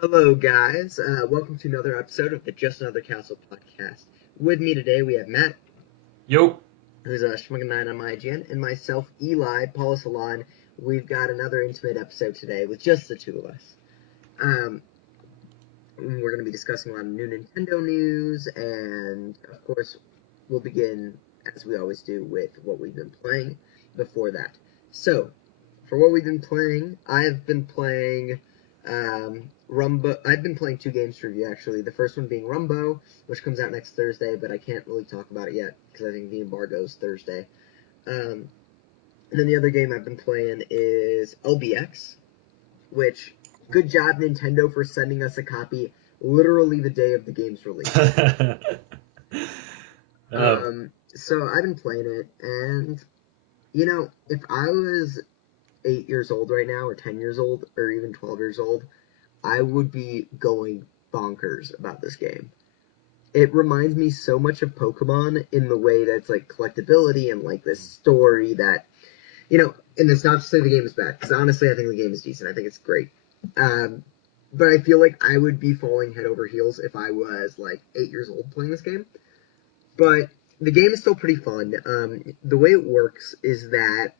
Hello, guys. Welcome to another episode of the Just Another Castle podcast. With me today, we have Matt, Yo. who's a Schmugga9 on my IGN, and myself, Eli, Paula Salon. We've got another intimate episode today with just the two of us. We're going to be discussing a lot of new Nintendo news, and of course, we'll begin, as we always do, with what we've been playing before that. So, for what we've been playing, I've been playing Rumbo. I've been playing two games to review, actually. The first one being Rumbo, which comes out next Thursday, but I can't really talk about it yet because I think the embargo's Thursday. And then the other game I've been playing is LBX, which, good job, Nintendo, for sending us a copy literally the day of the game's release. uh, So I've been playing it, and, you know, if I was 8 years old right now, or 10 years old, or even 12 years old, I would be going bonkers about this game. It reminds me so much of Pokemon in the way that it's like collectability and like this story that, and it's not to say the game is bad, because honestly I think the game is decent. I think it's great. But I feel like I would be falling head over heels if I was like 8 years old playing this game. But the game is still pretty fun. The way it works is that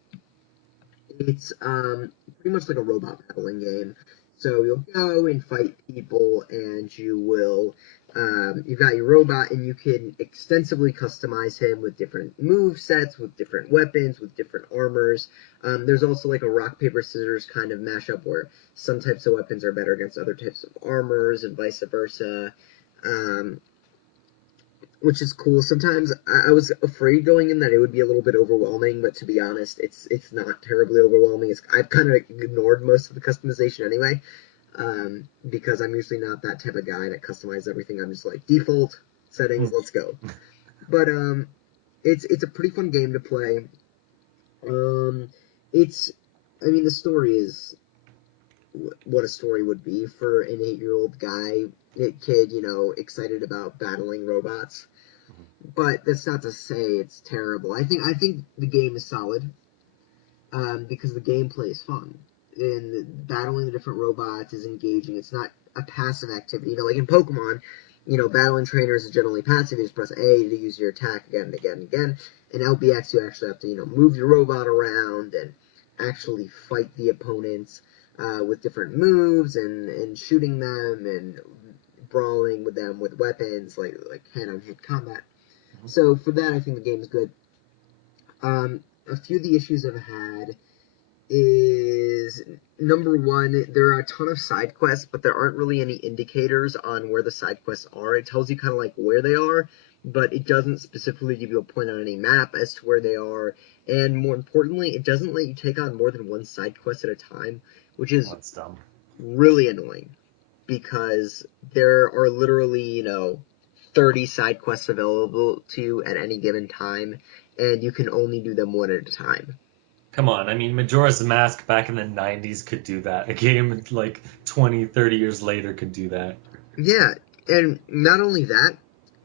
it's pretty much like a robot battling game. So you'll go and fight people, and you've got your robot, and you can extensively customize him with different move sets, with different weapons, with different armors. There's also like a rock paper scissors kind of mashup where some types of weapons are better against other types of armors, and vice versa. Um, which is cool. Sometimes I was afraid going in that it would be a little bit overwhelming, but to be honest, it's not terribly overwhelming. I've kind of ignored most of the customization anyway, because I'm usually not that type of guy that customizes everything. I'm just like default settings, let's go. But it's a pretty fun game to play. Um, it's I mean the story is what a story would be for an 8-year-old kid, excited about battling robots. But that's not to say it's terrible. I think the game is solid, because the gameplay is fun and battling the different robots is engaging. It's not a passive activity. Like in Pokemon, battling trainers is generally passive. You just press A to use your attack again and again and again. In LBX, you actually have to move your robot around and actually fight the opponents with different moves and shooting them and brawling with them with weapons like hand-on-hand combat. So for that, I think the game is good. A few of the issues I've had is, number one, there are a ton of side quests, but there aren't really any indicators on where the side quests are. It tells you kind of like where they are, but it doesn't specifically give you a point on any map as to where they are. And more importantly, it doesn't let you take on more than one side quest at a time, which is that's dumb. really annoying because there are literally, 30 side quests available to you at any given time, and you can only do them one at a time. Come on, I mean, Majora's Mask back in the 90s could do that. A game like 20, 30 years later could do that. Yeah, and not only that,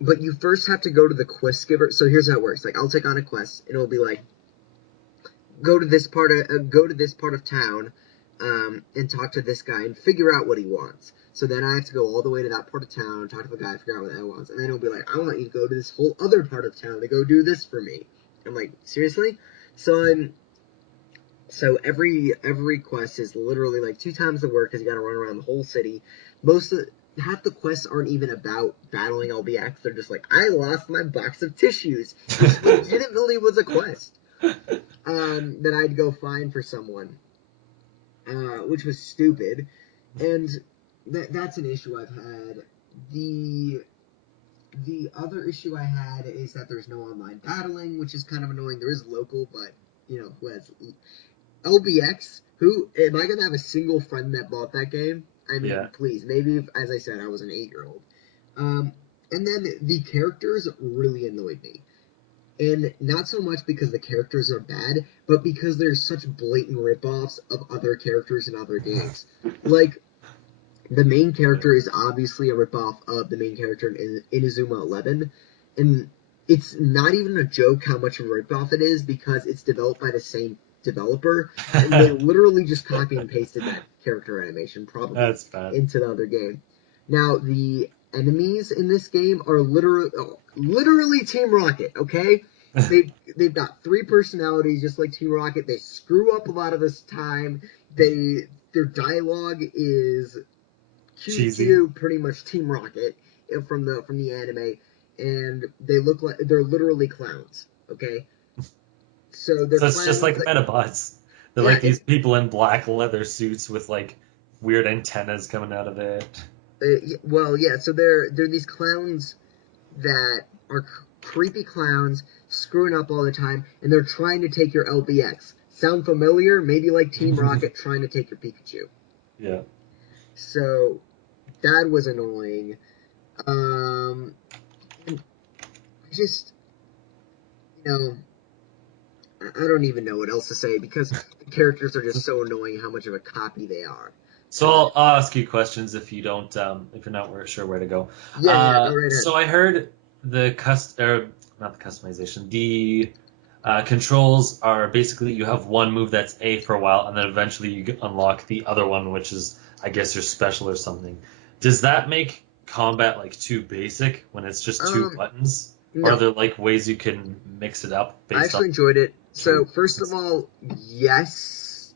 but you first have to go to the quest giver. So here's how it works. Like, I'll take on a quest, and it'll be like, go to this part of town, and talk to this guy and figure out what he wants. So then I have to go all the way to that part of town, talk to the guy, figure out what the guy wants, and then he'll be like, I want you to go to this whole other part of town to go do this for me. I'm like, seriously? So I'm so every quest is literally like 2 times the work because you got to run around the whole city. Half the quests aren't even about battling LBX. They're just like, I lost my box of tissues, which legitimately was a quest that I'd go find for someone, which was stupid. And that's an issue I've had. The other issue I had is that there's no online battling, which is kind of annoying. There is local, but who has LBX? Who am I gonna have a single friend that bought that game? I mean, Yeah. please. Maybe if, as I said, I was an 8-year-old. Um, and then the characters really annoyed me. And not so much because the characters are bad, but because there's such blatant ripoffs of other characters in other games. Like, the main character is obviously a ripoff of the main character in Inazuma 11, and it's not even a joke how much of a ripoff it is because it's developed by the same developer, and they literally just copy and pasted that character animation, probably, That's bad. into the other game. Now, the enemies in this game are literally Team Rocket, okay? They've got three personalities just like Team Rocket. They screw up a lot of this time. Their dialogue is Cheesy. QQ, pretty much Team Rocket from the anime, and they look like they're literally clowns. Okay, so they're So it's just clowns. like Like, Metabots. They're yeah, like these people in black leather suits with like weird antennas coming out of it. well, yeah. So they're these clowns that are creepy clowns screwing up all the time, and they're trying to take your LBX. Sound familiar? Maybe like Team Rocket trying to take your Pikachu. Yeah. So that was annoying. And I just, you know, I don't even know what else to say because the characters are just so annoying how much of a copy they are. So And I'll ask you questions if you don't, if you're not sure where to go. yeah, go right ahead. So I heard or not the customization, the controls are basically you have one move that's A for a while, and then eventually you unlock the other one, which is, I guess, your special or something. Does that make combat like too basic when it's just two Um, buttons? Or are no, there like ways you can mix it up I based on actually enjoyed it. So first of traits? all, yes,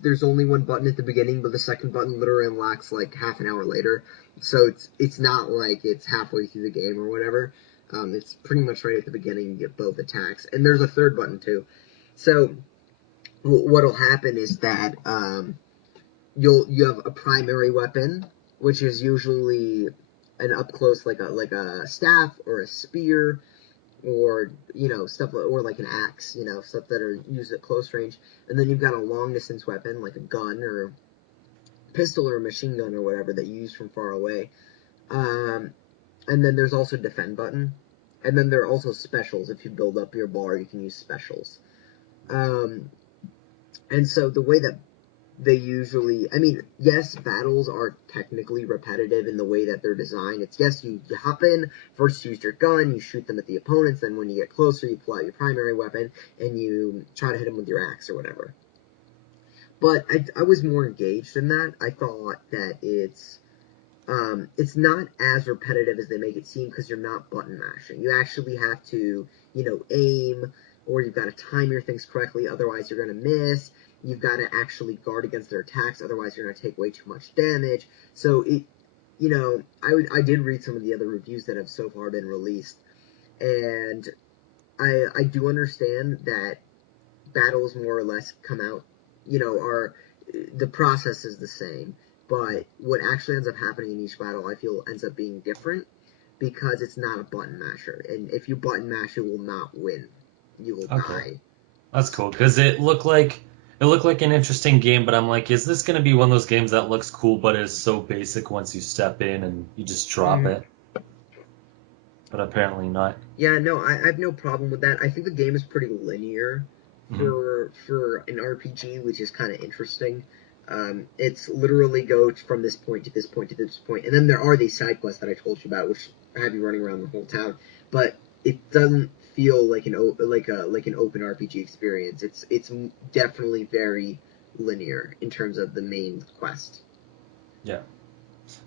there's only one button at the beginning, but the second button literally unlocks like half an hour later. So it's not like it's halfway through the game or whatever. It's pretty much right at the beginning. You get both attacks, and there's a third button too. So what'll happen is that you have a primary weapon, which is usually an up close like a staff or a spear or stuff or like an axe, stuff that are used at close range, and then you've got a long distance weapon like a gun or pistol or a machine gun or whatever that you use from far away. Um, and then there's also defend button, and then there are also specials. If you build up your bar, you can use specials. Um, and so the way that they usually, I mean, yes, battles are technically repetitive in the way that they're designed. It's yes, you hop in, first use your gun, you shoot them at the opponents, then when you get closer, you pull out your primary weapon and you try to hit them with your axe or whatever. But I was more engaged in that. I thought that it's not as repetitive as they make it seem because you're not button mashing. You actually have to, aim, or you've got to time your things correctly, otherwise you're going to miss. You've got to actually guard against their attacks, otherwise you're going to take way too much damage. So I did read some of the other reviews that have so far been released, and I do understand that battles more or less come out, are the process is the same, but what actually ends up happening in each battle, I feel, ends up being different because it's not a button masher, and if you button mash, you will not win. You will Okay. die. That's cool because it looked like an interesting game, but I'm like, is this going to be one of those games that looks cool but is so basic once you step in and you just drop Mm-hmm. it? But apparently not. Yeah, no, I have no problem with that. I think the game is pretty linear Hmm. for an RPG, which is kind of interesting. It's literally go from this point to this point to this point, and then there are these side quests that I told you about, which have you running around the whole town. But it doesn't feel like an open RPG experience. It's definitely very linear in terms of the main quest. Yeah.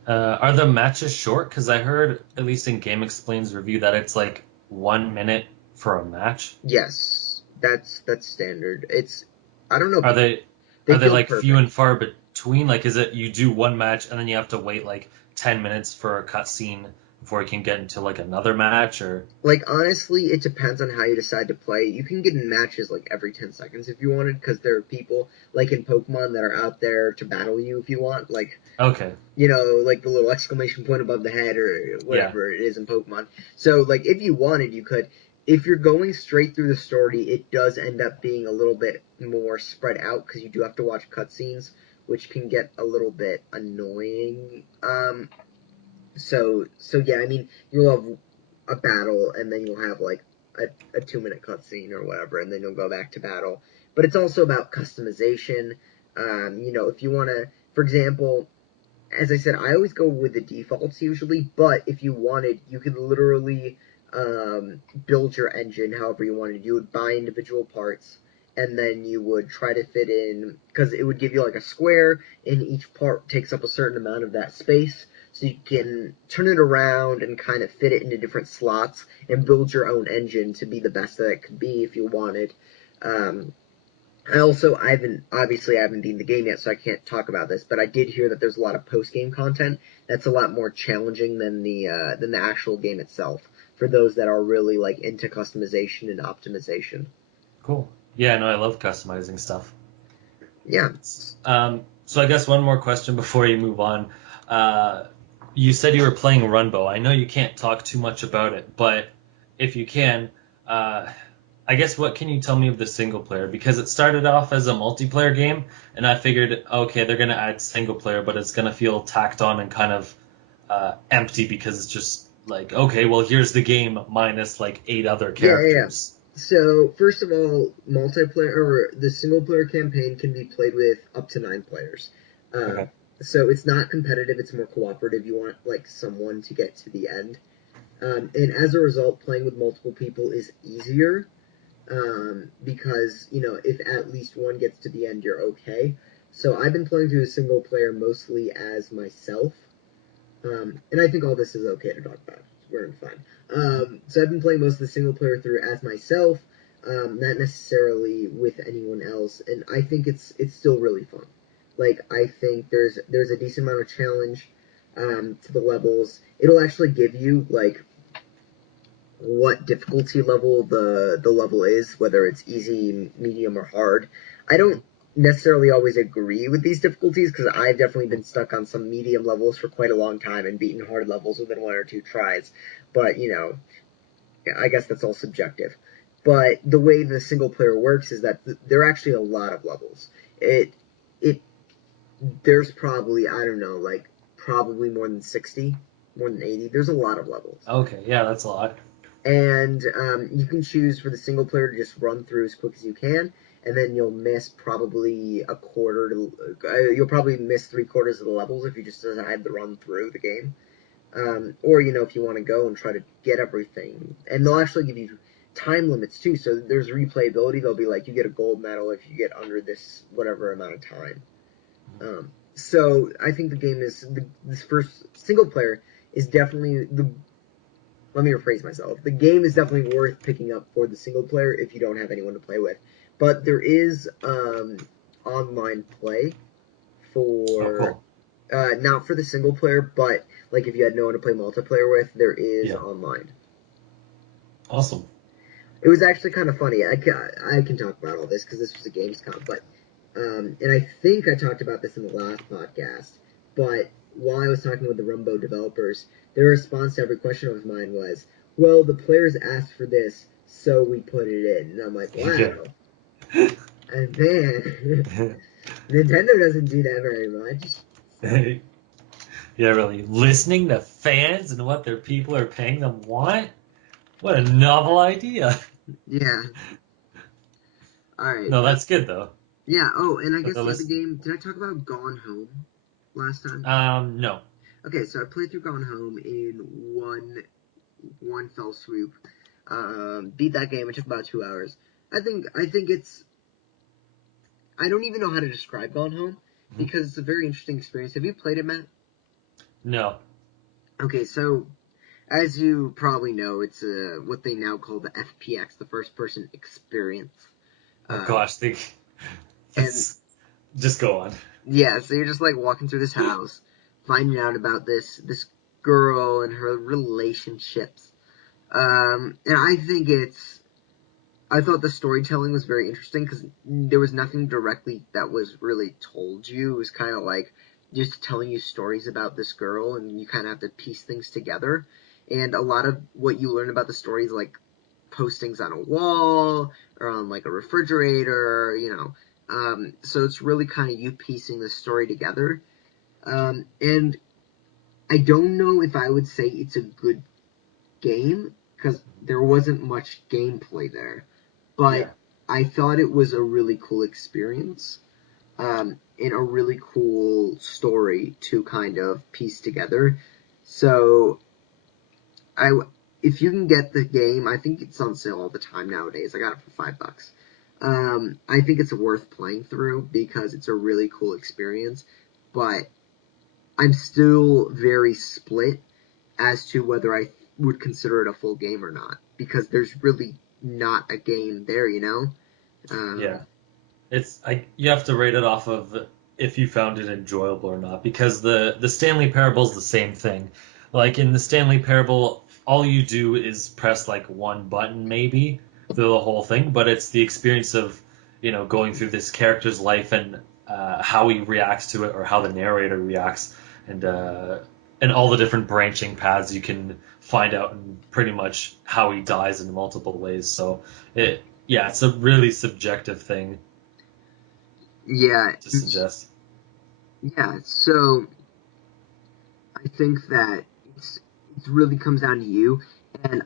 Are the matches short? Because I heard, at least in Game Explain's review, that it's like 1 minute for a match. Yes, that's standard. It's I don't know. Are they They are they feel like few perfect. and far between? Like, is it you do one match and then you have to wait like 10 minutes for a cutscene before you can get into like another match? Or Like honestly, it depends on how you decide to play. You can get in matches like every 10 seconds if you wanted, because there are people like in Pokemon that are out there to battle you if you want. Like okay, like the little exclamation point above the head or yeah, whatever it is in Pokemon. So like if you wanted, you could. If you're going straight through the story, it does end up being a little bit more spread out because you do have to watch cutscenes, which can get a little bit annoying. So yeah, I mean, you'll have a battle, and then you'll have like a 2 minute cutscene or whatever, and then you'll go back to battle. But it's also about customization. If you want to, for example, as I said, I always go with the defaults usually, but if you wanted, you could literally build your engine however you wanted. You would buy individual parts, and then you would try to fit in, because it would give you like a square, and each part takes up a certain amount of that space, so you can turn it around and kind of fit it into different slots and build your own engine to be the best that it could be if you wanted. Um, I haven't beaten the game yet, so I can't talk about this, but I did hear that there's a lot of post-game content that's a lot more challenging than the actual game itself, for those that are really like into customization and optimization. Cool. Yeah, no, I love customizing stuff. Yeah. So I guess one more question before you move on. Uh, you said you were playing Runbow. I know you can't talk too much about it, but if you can, uh, I guess what can you tell me of the single player? Because it started off as a multiplayer game, and I figured, okay, they're gonna add single player, but it's gonna feel tacked on and kind of empty because it's just like, okay, well, here's the game minus like 8 other Yeah. characters. So first of all, multiplayer or the single player campaign can be played with up to 9 players. Okay. So it's not competitive; it's more cooperative. You want like someone to get to the end, and as a result, playing with multiple people is easier, because if at least one gets to the end, you're okay. So I've been playing through the single player mostly as myself, and I think all this is okay to talk about. We're fine. So I've been playing most of the single player through as myself, not necessarily with anyone else, and I think it's still really fun. Like I think there's a decent amount of challenge to the levels. It'll actually give you like what difficulty level the level is, whether it's easy, medium, or hard. I don't necessarily always agree with these difficulties because I've definitely been stuck on some medium levels for quite a long time and beaten hard levels within 1 or 2 tries. But I guess that's all subjective. But the way the single player works is that there are actually a lot of levels. It there's probably, I don't know, like probably more than 60, more than 80. There's a lot of levels. Okay, yeah, that's a lot. And you can choose for the single player to just run through as quick as you can, and then you'll miss probably a quarter you'll probably miss 3/4 of the levels if you just decide to run through the game. Or if you want to go and try to get everything, and they'll actually give you time limits too, so there's replayability. They'll be like, you get a gold medal if you get under this whatever amount of time. So I think the game is this first single player is definitely the let me rephrase myself. The game is definitely worth picking up for the single player if you don't have anyone to play with. But there is online play Oh, for cool. not for the single player, but like if you had no one to play multiplayer with, there is Yeah, online. awesome. It was actually kind of funny. I can talk about all this because this was a Gamescom, but and I think I talked about this in the last podcast. But while I was talking with the Rumbo developers, their response to every question of mine was, "Well, the players asked for this, so we put it in." And I'm like, Yeah. "Wow, and man, Nintendo doesn't do that very much." Yeah, really. Listening to fans and what their people are paying them want? What a novel idea. Yeah. All right. No, that's good though. Yeah. Oh, and I That guess they're the other listening. game. Did I talk about Gone Home last time? No. Okay, so I played through Gone Home in one fell swoop. Beat that game. It took about 2 hours. I think it's. I don't even know how to describe Gone Home Mhm. because it's a very interesting experience. Have you played it, Matt? No. Okay, so as you probably know, it's what they now call the FPX, the first person experience. Oh Um, gosh, they, and that's just go on. yeah, so you're just like walking through this house, finding out about this girl and her relationships. And I thought the storytelling was very interesting because there was nothing directly that was really told you. It was kind of like just telling you stories about this girl, and you kind of have to piece things together. And a lot of what you learn about the story is like postings on a wall or on like a refrigerator. So it's really kind of you piecing the story together. And I don't know if I would say it's a good game because there wasn't much gameplay there, but Yeah. I thought it was a really cool experience, and a really cool story to kind of piece together. So I, if you can get the game, I think it's on sale all the time nowadays. I got it for $5. I think it's worth playing through because it's a really cool experience, but I'm still very split as to whether I would consider it a full game or not because there's really not a game there, you know? Yeah. Um, You have to rate it off of if you found it enjoyable or not, because the Stanley Parable is the same thing. Like in the Stanley Parable, all you do is press like one button maybe through the whole thing, but it's the experience of going through this character's life and how he reacts to it or how the narrator reacts and all the different branching paths you can find out and pretty much how he dies in multiple ways. So it's a really subjective thing yeah, to suggest. yeah. So I think that it really comes down to you, and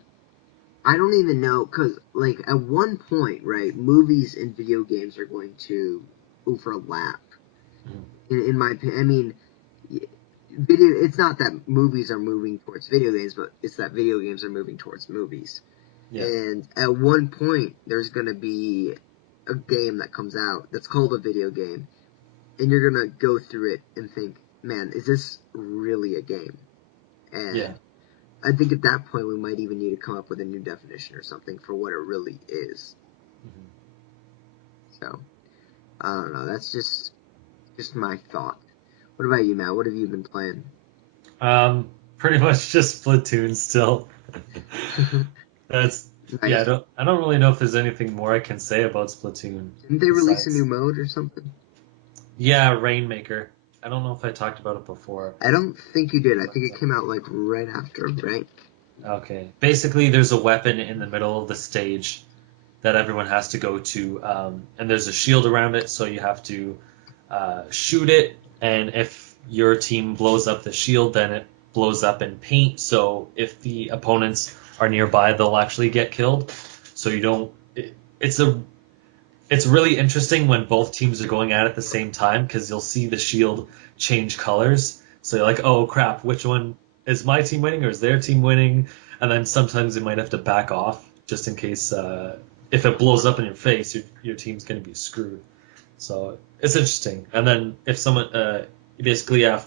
I don't even know because like at one point, right, movies and video games are going to overlap. Mhm. In my opinion, I mean, video. It's not that movies are moving towards video games, but it's that video games are moving towards movies. Yeah, And at one point, there's going to be a game that comes out that's called a video game, and you're going to go through it and think, man, is this really a game? yeah. And I think at that point, we might even need to come up with a new definition or something for what it really is. Mhm. So, I don't know. That's just my thought. What about you, Matt? What have you been playing? Pretty much just Splatoon still. That's yeah. Nice. I don't really know if there's anything more I can say about Splatoon Didn't they release a new besides mode or something? yeah, Rainmaker. I don't know if I talked about it before, I don't think you did. I but think it came out like right after, right? okay. Basically, there's a weapon in the middle of the stage that everyone has to go to, and there's a shield around it, so you have to shoot it. And if your team blows up the shield, then it blows up in paint. So if the opponents are nearby, they'll actually get killed. So you don't. It's really interesting when both teams are going at it at the same time because you'll see the shield change colors. So you're like, oh crap, which one is my team winning or is their team winning? And then sometimes you might have to back off just in case if it blows up in your face, your team's going to be screwed. So it's interesting. And then if someone you basically have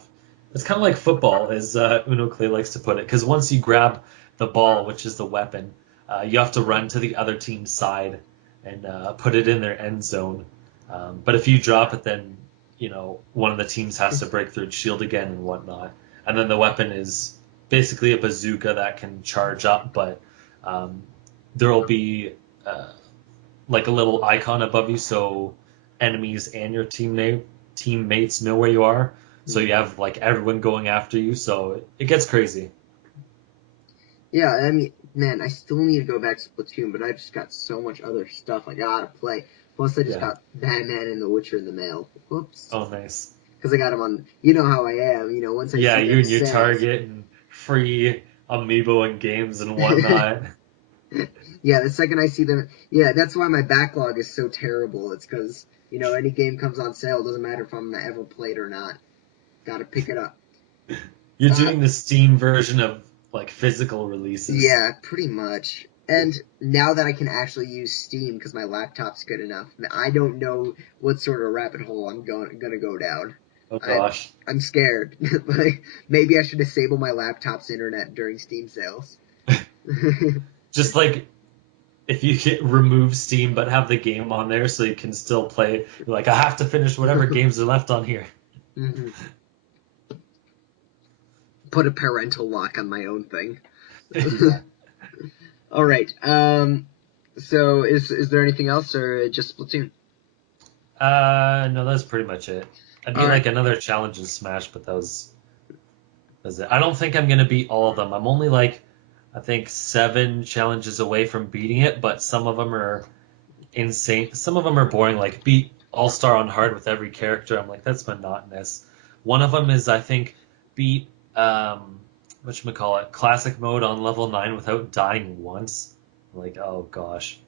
it's kind of like football, as Uno Clay likes to put it, because once you grab the ball, which is the weapon, you have to run to the other team's side and put it in their end zone. But if you drop it, then one of the teams has to break through its shield again and whatnot. And then the weapon is basically a bazooka that can charge up, but um, there will be uh, like a little icon above you, so enemies and your teammates know where you are. So you Hmm. have like everyone going after you, so it gets crazy. Yeah, I mean, man, I still need to go back to Splatoon, but I just got so much other stuff I gotta play. Plus, I just Yeah. got Batman and The Witcher in the mail. Whoops. Oh, nice. Because I got them on. You know how I am. Once I Yeah, see you them and your sales. Target and free amiibo and games and whatnot. Yeah, the second I see them, yeah, that's why my backlog is so terrible. It's because any game comes on sale, doesn't matter if I'm ever played or not. Gotta pick it up. You're Uh, doing the Steam version of like physical releases. yeah, pretty much. And now that I can actually use Steam because my laptop's good enough, I don't know what sort of rabbit hole I'm gonna go down. Oh I gosh. I'm scared. Like maybe I should disable my laptop's internet during Steam sales. Just like if you hit remove Steam but have the game on there so you can still play, you're like, I have to finish whatever games are left on here. Mhm. Put a parental lock on my own thing. Yeah. All right. So is there anything else or just Splatoon? No, that's pretty much it. I beat All right. like another challenge in Smash, but that was it. I don't think I'm gonna beat all of them. I'm only like, I think 7 challenges away from beating it, but some of them are insane. Some of them are boring, like beat All Star on hard with every character. I'm like, that's monotonous. One of them is, I think, beat whatchamacallit, classic mode on level 9 without dying once. I'm like, oh gosh,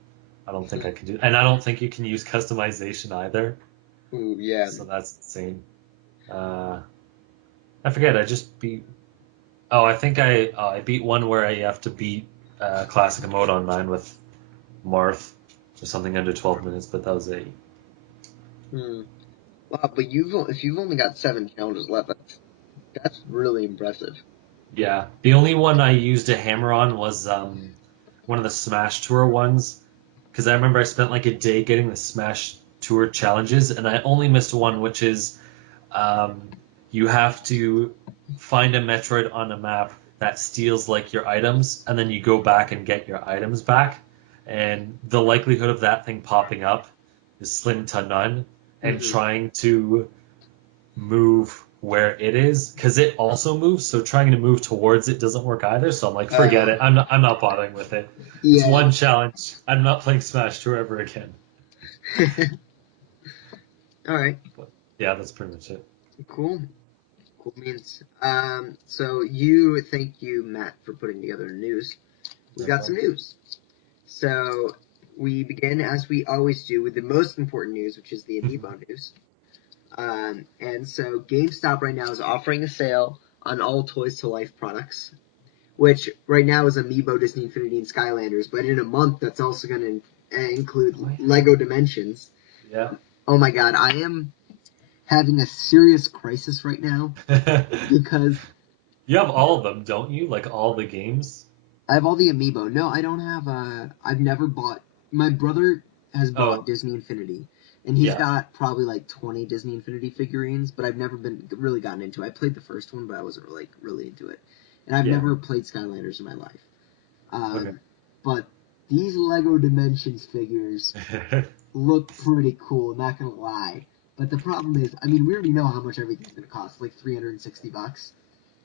I don't think I can do, and I don't think you can use customization either. Ooh, yeah. So that's insane. Uh, I forget. I just beat. Oh, I think I beat one where I have to beat classic mode on 9 with Marth. or something under 12 minutes, but that was it. Hmm. Wow, but if you've only got 7 challenges left, that's really impressive. Yeah, the only one I used a hammer on was one of the Smash Tour ones, because I remember I spent like a day getting the Smash Tour challenges, and I only missed one, which is um, you have to find a Metroid on a map that steals like your items, and then you go back and get your items back. And the likelihood of that thing popping up is slim to none. And Hmm. trying to move where it is, because it also moves, so trying to move towards it doesn't work either. So I'm like, forget Uh, it. I'm not bothering with it. It's yeah. one challenge. I'm not playing Smash Tour ever again. All right. But yeah, that's pretty much it. Cool. Cool means. So you, thank you, Matt, for putting together the news. We No got some problem. news. So we begin as we always do with the most important news, which is the amiibo news. And so GameStop right now is offering a sale on all Toys to Life products, which right now is Amiibo, Disney Infinity, and Skylanders. But in a month, that's also going to include Oh Lego Dimensions. yeah. Oh my God, I am having a serious crisis right now Yeah. because You have all of them, don't you? Like all the games? I have all the Amiibo. No, I don't have. I've never bought. My brother has bought Oh, Disney Infinity, and he's yeah. got probably like 20 Disney Infinity figurines. But I've never been really gotten into it. I played the first one, but I wasn't really into it. And I've Yeah. never played Skylanders in my life. Okay. But these Lego Dimensions figures look pretty cool. Not gonna lie. But the problem is, I mean, we already know how much everything's gonna cost, like $360.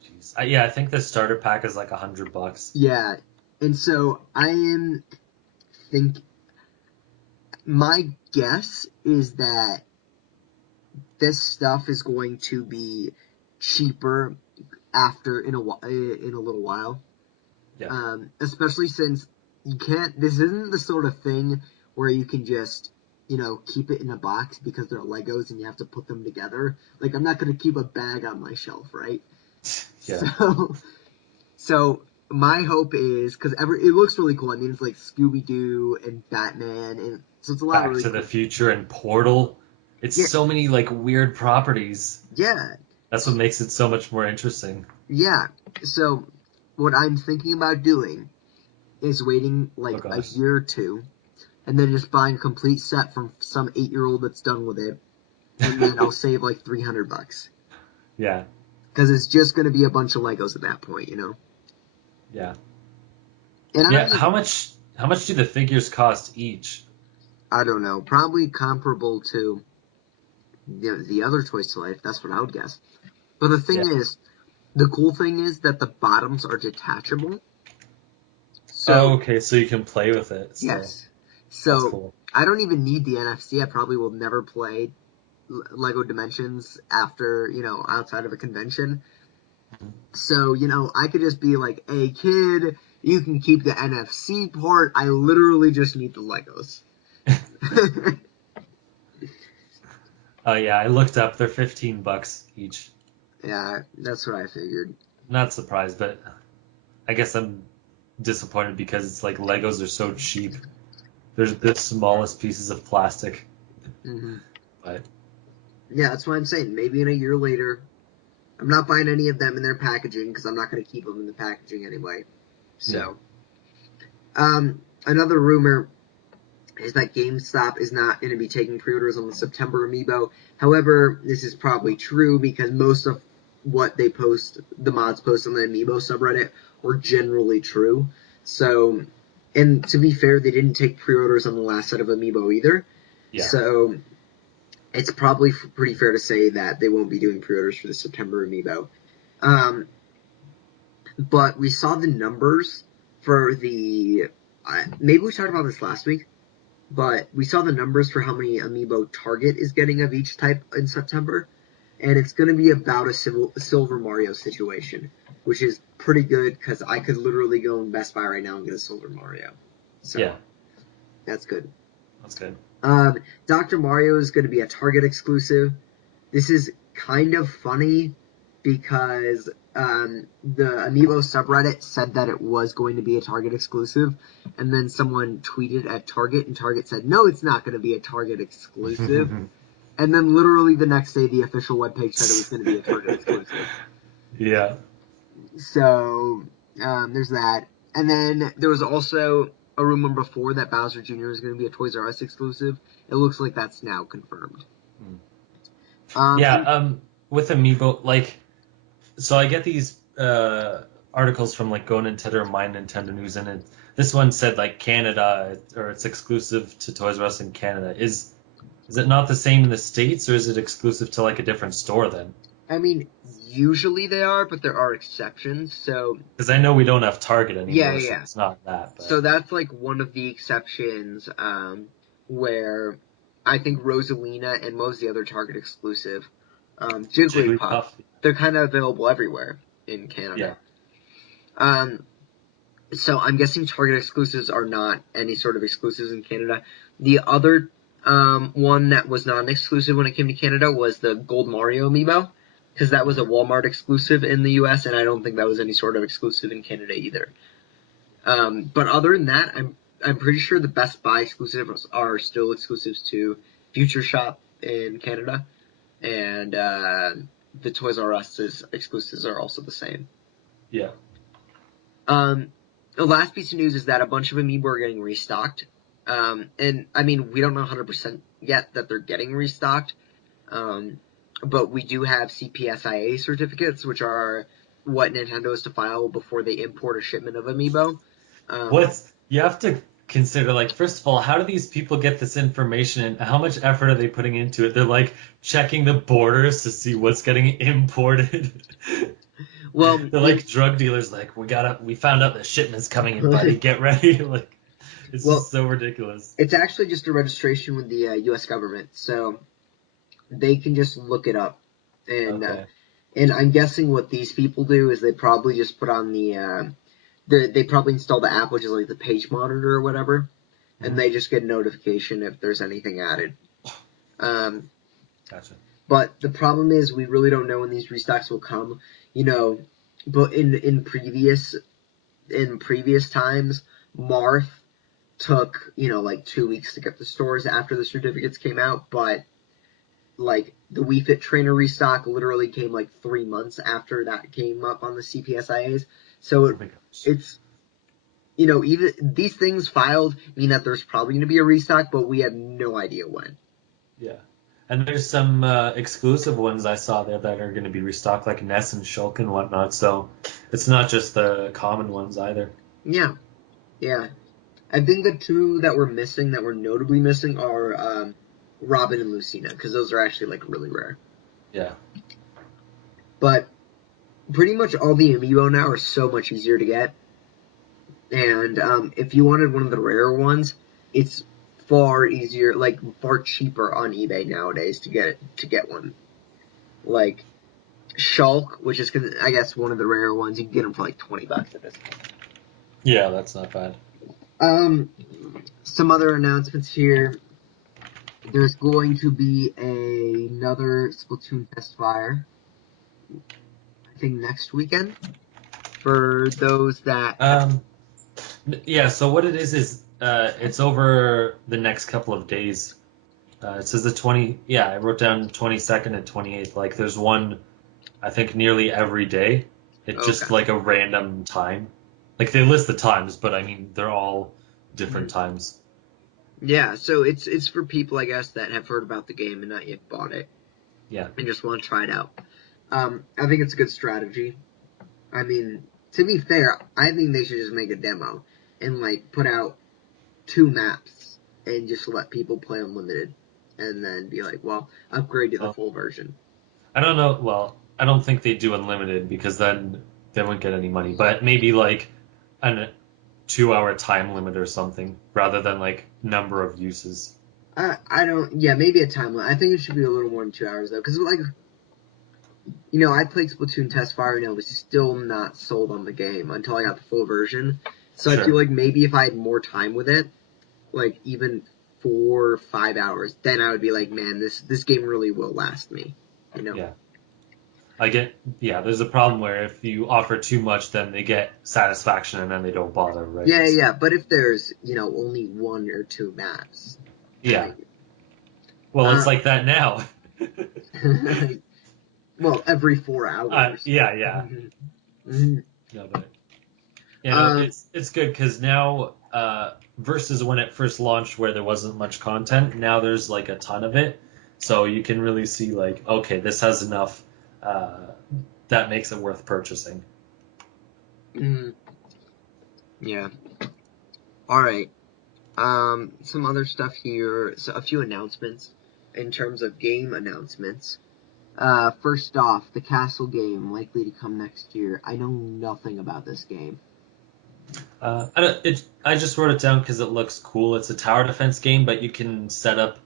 Jeez. Yeah, I think the starter pack is like $100. Yeah, and so I am think my guess is that this stuff is going to be cheaper after in a little while. Yeah. Especially since you can't. This isn't the sort of thing where you can just keep it in a box because they're Legos and you have to put them together. Like I'm not going to keep a bag on my shelf, right? Yeah. So so my hope is because it looks really cool. I mean, it's like Scooby Doo and Batman, and so it's a lot of Back really to the cool. Future and Portal. It's Yeah, so many like weird properties. yeah, That's what makes it so much more interesting. yeah. So what I'm thinking about doing is waiting Oh like a gosh. year or two, and then just buying a complete set from some 8-year-old that's done with it, and then I'll save like $300 Yeah. because it's just going to be a bunch of Legos at that point. Yeah. And I don't Yeah. even, How much do the figures cost each? I don't know, probably comparable to the other Toys to Life. That's what I would guess. But Yeah. the cool thing is that the bottoms are detachable. Oh, So okay, so you can play with it still. yes, That's so cool. I don't even need the NFC. I probably will never play Lego Dimensions after outside of a convention. So I could just be like, "Hey kid, you can keep the NFC part. I literally just need the Legos." Oh yeah, I looked up. They're $15 each. Yeah, that's what I figured. Not surprised, but I guess I'm disappointed because it's like Legos are so cheap. They're the smallest pieces of plastic. Hmm. But Yeah, that's what I'm saying. Maybe in a year later, I'm not buying any of them in their packaging because I'm not going to keep them in the packaging anyway. yeah, So, another rumor is that GameStop is not going to be taking pre-orders on the September amiibo. However, this is probably true because most of what they post, the mods post on the amiibo subreddit, were generally true. So, and to be fair, they didn't take pre-orders on the last set of amiibo either. yeah. So, it's probably pretty fair to say that they won't be doing pre-orders for the September amiibo. Um, but we saw the numbers for the. Maybe we talked about this last week, but we saw the numbers for how many amiibo Target is getting of each type in September, and it's going to be about a Silver Mario situation, which is pretty good because I could literally go in Best Buy right now and get a Silver Mario. Yeah, So that's good. that's good. Dr. Mario is going to be a Target exclusive. This is kind of funny because the amiibo subreddit said that it was going to be a Target exclusive, and then someone tweeted at Target, and Target said, no, it's not going to be a Target exclusive. And then literally the next day, the official webpage said it was going to be a Target exclusive. Yeah. So there's that. And then there was also a rumor before that Bowser Jr. is going to be a Toys R Us exclusive. It looks like that's now confirmed. With Amiibo, like, so I get these articles from like Go Nintendo or My Nintendo News, and this one said like Canada, or it's exclusive to Toys R Us in Canada. Is it not the same in the States, or is it exclusive to like a different store then? I mean, usually they are, but there are exceptions. So Because I know we don't have Target anymore, so yeah. it's not that. So But that's like one of the exceptions where I think Rosalina and what was the other Target exclusive? Jigglypuff. Jigglypuff, They're kind of available everywhere in yeah. Canada. So I'm guessing Target exclusives are not any sort of exclusives in Canada. The other one that was not an exclusive when it came to Canada was the Gold Mario amiibo, because that was a Walmart exclusive in the US, and I don't think that was any sort of exclusive in Canada either. But other than that, I'm pretty sure the Best Buy exclusives are still exclusives to Future Shop in Canada, and the Toys R Us exclusives are also the same. Yeah. The last piece of news is that a bunch of amiibo are getting restocked. And I mean, we don't know 100% yet that they're getting restocked. But we do have CPSIA certificates, which are what Nintendo is to file before they import a shipment of amiibo. You have to consider, like, first of all, how do these people get this information, and how much effort are they putting into it? They're like checking the borders to see what's getting imported. Well, They're like drug dealers, like, we found out the shipment's coming in, buddy. Get ready. Like, it's well, just so ridiculous. it's actually just a registration with the U.S. government, so they can just look it up. Okay. And I'm guessing what these people do is they probably just put on they probably install the app, which is like the page monitor or whatever, and they just get a notification if there's anything added. Gotcha. But the problem is we really don't know when these restocks will come. But in previous times, Marth took like 2 weeks to get the stores after the certificates came out, but like the Wii Fit Trainer restock literally came like 3 months after that came up on the CPSIAs. So Oh my gosh. it's even these things filed mean that there's probably going to be a restock, but we have no idea when. Yeah. And there's some exclusive ones I saw there that are going to be restocked, like Ness and Shulk and whatnot. So it's not just the common ones either. Yeah, yeah. I think the two that were missing, that were notably missing, are Robin and Lucina, because those are actually like really rare. Yeah. But pretty much all the amiibo now are so much easier to get. And if you wanted one of the rare ones, it's far easier, like far cheaper on eBay nowadays to get one. Like Shulk, which is I guess one of the rare ones, you can get them for like $20 at this point. Yeah, that's not bad. Some other announcements here. There's going to be another Splatoon test fire, I think next weekend, for those that Yeah, so what it is it's over the next couple of days. It says I wrote down 22nd and 28th. Like, there's one, I think, nearly every day. It's okay. just like a random time. Like, they list the times, but I mean, they're all different times. Yeah, so it's for people, I guess, that have heard about the game and not yet bought it Yeah. and just want to try it out. I think it's a good strategy. I mean, to be fair, I think they should just make a demo and like put out 2 maps and just let people play unlimited, and then be like, well, upgrade to the Well, full version. I don't know. Well, I don't think they do unlimited because then they won't get any money. But maybe like a 2 hour time limit or something rather than like number of uses. I don't. Yeah, maybe a time limit. I think it should be a little more than 2 hours though, because like I played Splatoon Test Fire and I was still not sold on the game until I got the full version. So I feel Sure. like maybe if I had more time with it, like even 4 or 5 hours, then I would be like, man, this game really will last me. Yeah. I get, yeah, there's a problem where if you offer too much, then they get satisfaction and then they don't bother, right? Yeah, So, yeah. But if there's only one or two maps, then I yeah. get. Well, it's Uh, like that now. well, every 4 hours. Yeah, yeah. Mhm. Mhm. No, but Um, it's good because now versus when it first launched where there wasn't much content, now there's like a ton of it, so you can really see like, okay, this has enough uh, that makes it worth purchasing. mhm. Yeah. All right. Some other stuff here. So a few announcements in terms of game announcements. First off, the Castle game likely to come next year. I know nothing about this game. I just wrote it down because it looks cool. It's a tower defense game, but you can set up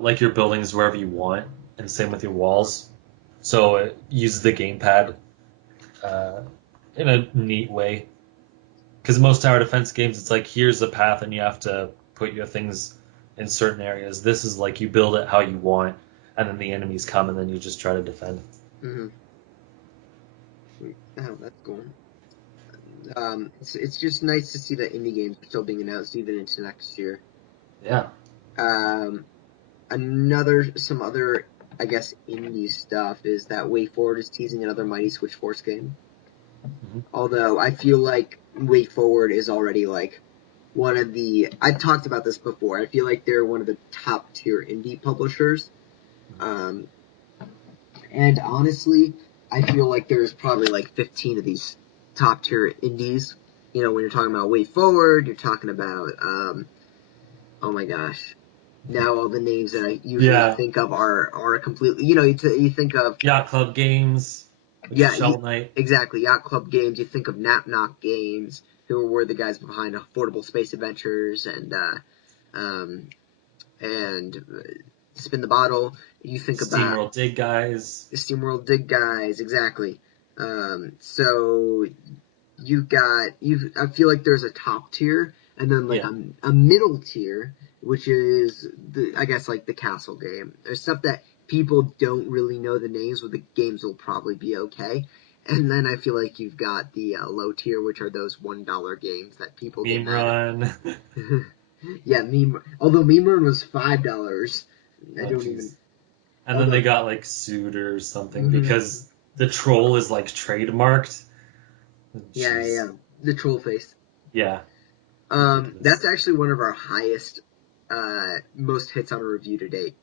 like your buildings wherever you want, and same with your walls. So it uses the gamepad uh, in a neat way. Because most tower defense games, it's like here's the path, and you have to put your things in certain areas. This is like you build it how you want, and then the enemies come, and then you just try to defend. Mm-hmm. Oh, that's cool. It's just nice to see that indie games are still being announced even into next year. Yeah. Um, some other, I guess, indie stuff is that Way Forward is teasing another Mighty Switch Force game. Hmm. Although I feel like Way Forward is already like one of the. I've talked about this before. I feel like they're one of the top tier indie publishers. Um, and honestly, I feel like there's probably like 15 of these top tier indies. When you're talking about Way Forward, you're talking about oh my gosh. Now all the names that I usually Yeah. think of are completely. You think of. Yacht Club Games, which is Yeah, Shovel Knight. exactly. Yacht Club Games. You think of Nap Knock Games, who were the guys behind Affordable Space Adventures um, and Spin the Bottle. You think about SteamWorld Dig Guys. SteamWorld Dig Guys, exactly. So I feel like there's a top tier and then like Yeah. a middle tier, which is I guess like the Castle game. There's stuff that people don't really know the names, but the games will probably be okay. And then I feel like you've got the low tier, which are those $1 games that people get Meme mad Run. at. Yeah, although Meme Run was $5. I Oh, don't even. jeez. And then they Although, got like sued or something mm-hmm. because the troll is like trademarked. Yeah, yeah, Jeez. yeah, the troll face. Yeah. That's Ridiculous. actually one of our highest, most hits on a review to date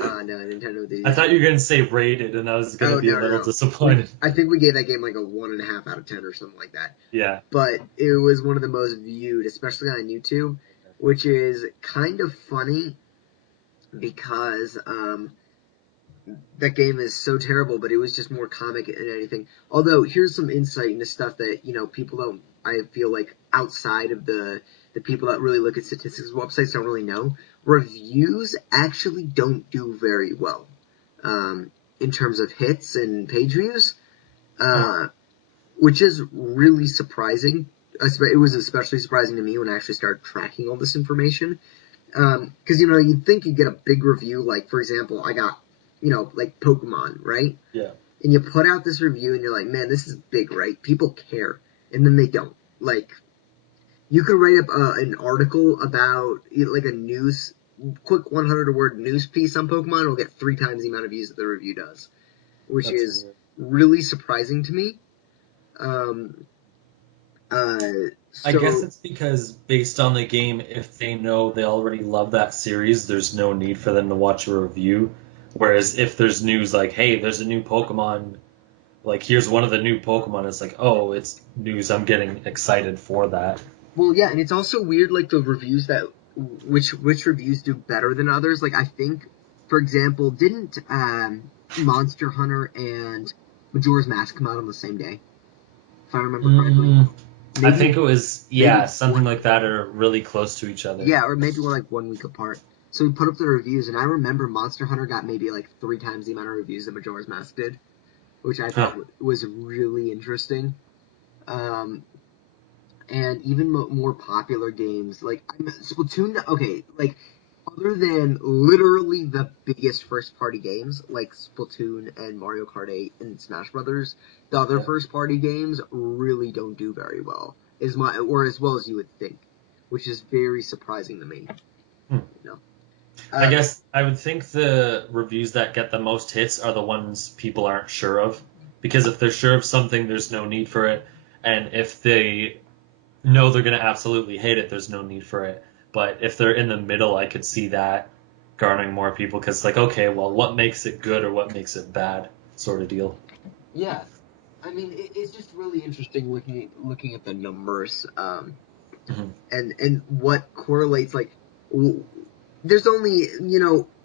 on Nintendo I DS. thought you were gonna say rated, and I was gonna Oh be a no, no, little no. We disappointed. I think we gave that game like a 1.5 out of 10 or something like that. Yeah. But it was one of the most viewed, especially on YouTube, which is kind of funny because that game is so terrible, but it was just more comic than anything. Although here's some insight into stuff that people don't. I feel like outside of the people that really look at statistics websites don't really know. Reviews actually don't do very well in terms of hits and page views, Huh. uh, which is really surprising. It was especially surprising to me when I actually started tracking all this information because you'd think you'd get a big review, like for example, I got like Pokemon, right? Yeah. And you put out this review, and you're like, man, this is big, right? People care, and then they don't. Like you could write up an article about like a news, quick 100-word news piece on Pokemon, it'll get 3 times the amount of views that the review does, which That's is weird. really surprising to me. Um, I guess so it's because based on the game, if they know they already love that series, there's no need for them to watch a review. Whereas if there's news like, hey, there's a new Pokemon, like here's one of the new Pokemon, it's like, oh, it's news. I'm getting excited for that. Well, yeah, and it's also weird, like the reviews that which reviews do better than others. Like I think, for example, didn't Monster Hunter and Majora's Mask come out on the same day? If I remember correctly, Mm, I maybe think it was, yeah, maybe something one, like that, or really close to each other. yeah, or maybe we're like 1 week apart. So we put up the reviews, and I remember Monster Hunter got maybe like 3 times the amount of reviews that Majora's Mask did, which I thought Huh. was really interesting. Um, and even more popular games like Splatoon. Okay, like Other than literally the biggest first party games like Splatoon and Mario Kart 8 and Smash Brothers, the other Yeah. first party games really don't do very well, as well as you would think, which is very surprising to me. Hmm. You know, I um, guess I would think the reviews that get the most hits are the ones people aren't sure of. Because if they're sure of something, there's no need for it. And if they know they're going to absolutely hate it, there's no need for it. But if they're in the middle, I could see that garnering more people because it's like, okay, well, what makes it good or what makes it bad, sort of deal. yeah, I mean it's just really interesting looking at the numbers, Hmm. and what correlates like. There's only,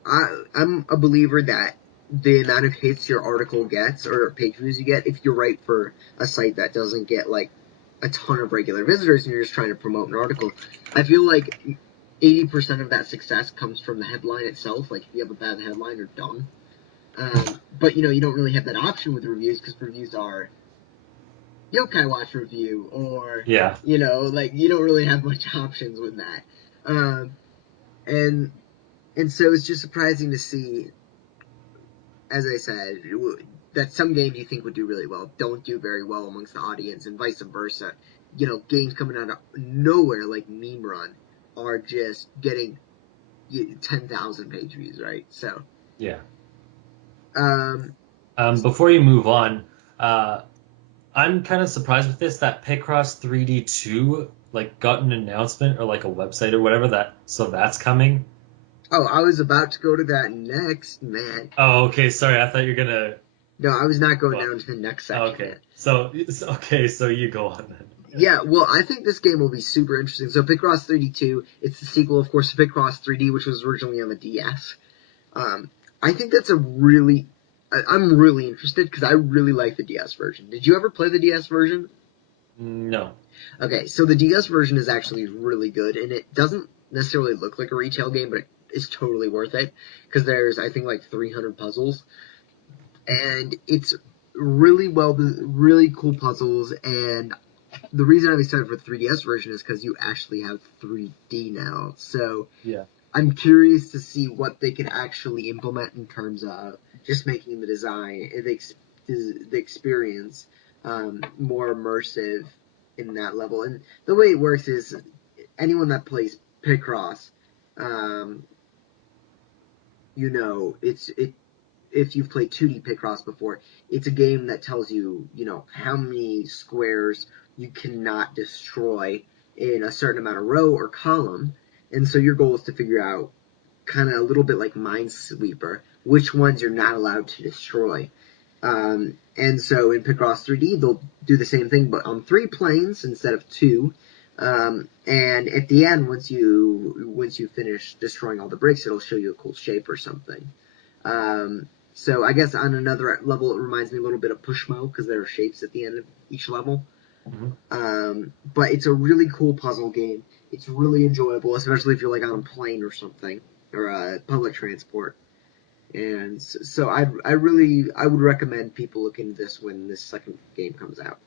I'm a believer that the amount of hits your article gets or page views you get, if you write for a site that doesn't get like a ton of regular visitors and you're just trying to promote an article, I feel like 80% of that success comes from the headline itself. Like if you have a bad headline, you're done. But you don't really have that option with reviews because reviews are yokai watch review or Yeah. like you don't really have much options with that. And and so it's just surprising to see, as I said, that some games you think would do really well don't do very well amongst the audience, and vice versa. Games coming out of nowhere like Meme Run are just getting 10,000 page views, right? So, Yeah. um, Before you move on, uh, I'm kind of surprised with this that Picross 3D 2 like got an announcement or like a website or whatever so that's coming. oh, I was about to go to that next, man. Oh, okay. Sorry, I thought you were gonna. No, I was not going Well, down to the next section okay. yet. So you go on then. Yeah, well, I think this game will be super interesting. So, Picross 3D 2, it's the sequel, of course, to Picross 3D, which was originally on the DS. Um, I think that's a really. I'm really interested because I really like the DS version. Did you ever play the DS version? No. Okay, so the DS version is actually really good, and it doesn't necessarily look like a retail game, but it's totally worth it because there's, I think, like 300 puzzles, and it's really cool puzzles. And the reason I'm excited for the 3DS version is because you actually have 3D now. So Yeah. I'm curious to see what they can actually implement in terms of just making the design, the experience more immersive in that level. And the way it works is anyone that plays Picross, um, it if you've played 2D Picross before, it's a game that tells you, how many squares you cannot destroy in a certain amount of row or column. And so your goal is to figure out, kind of a little bit like Minesweeper, which ones you're not allowed to destroy. And so in Picross 3D, they'll do the same thing, but on 3 planes instead of two. And at the end, once you finish destroying all the bricks, it'll show you a cool shape or something. So I guess on another level, it reminds me a little bit of Pushmo because there are shapes at the end of each level. Hmm. But it's a really cool puzzle game. It's really enjoyable, especially if you're like on a plane or something or public transport. And so I would recommend people look into this when this second game comes out.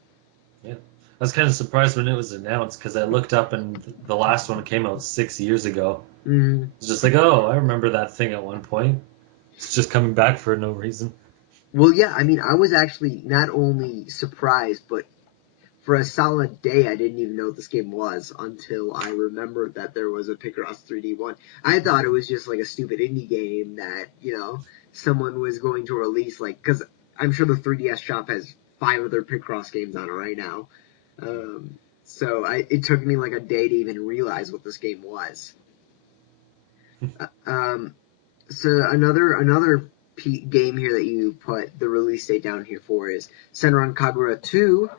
Yeah. I was kind of surprised when it was announced because I looked up and the last one came out 6 years ago. Mm. It's just like, oh, I remember that thing at one point. It's just coming back for no reason. Well, yeah, I mean, I was actually not only surprised, but for a solid day, I didn't even know what this game was until I remembered that there was a Picross 3D one. I thought it was just like a stupid indie game that, someone was going to release, like, because I'm sure the 3DS shop has 5 other Picross games on it right now. It took me like a day to even realize what this game was. Um, so another game here that you put the release date down here for is Senran Kagura 2,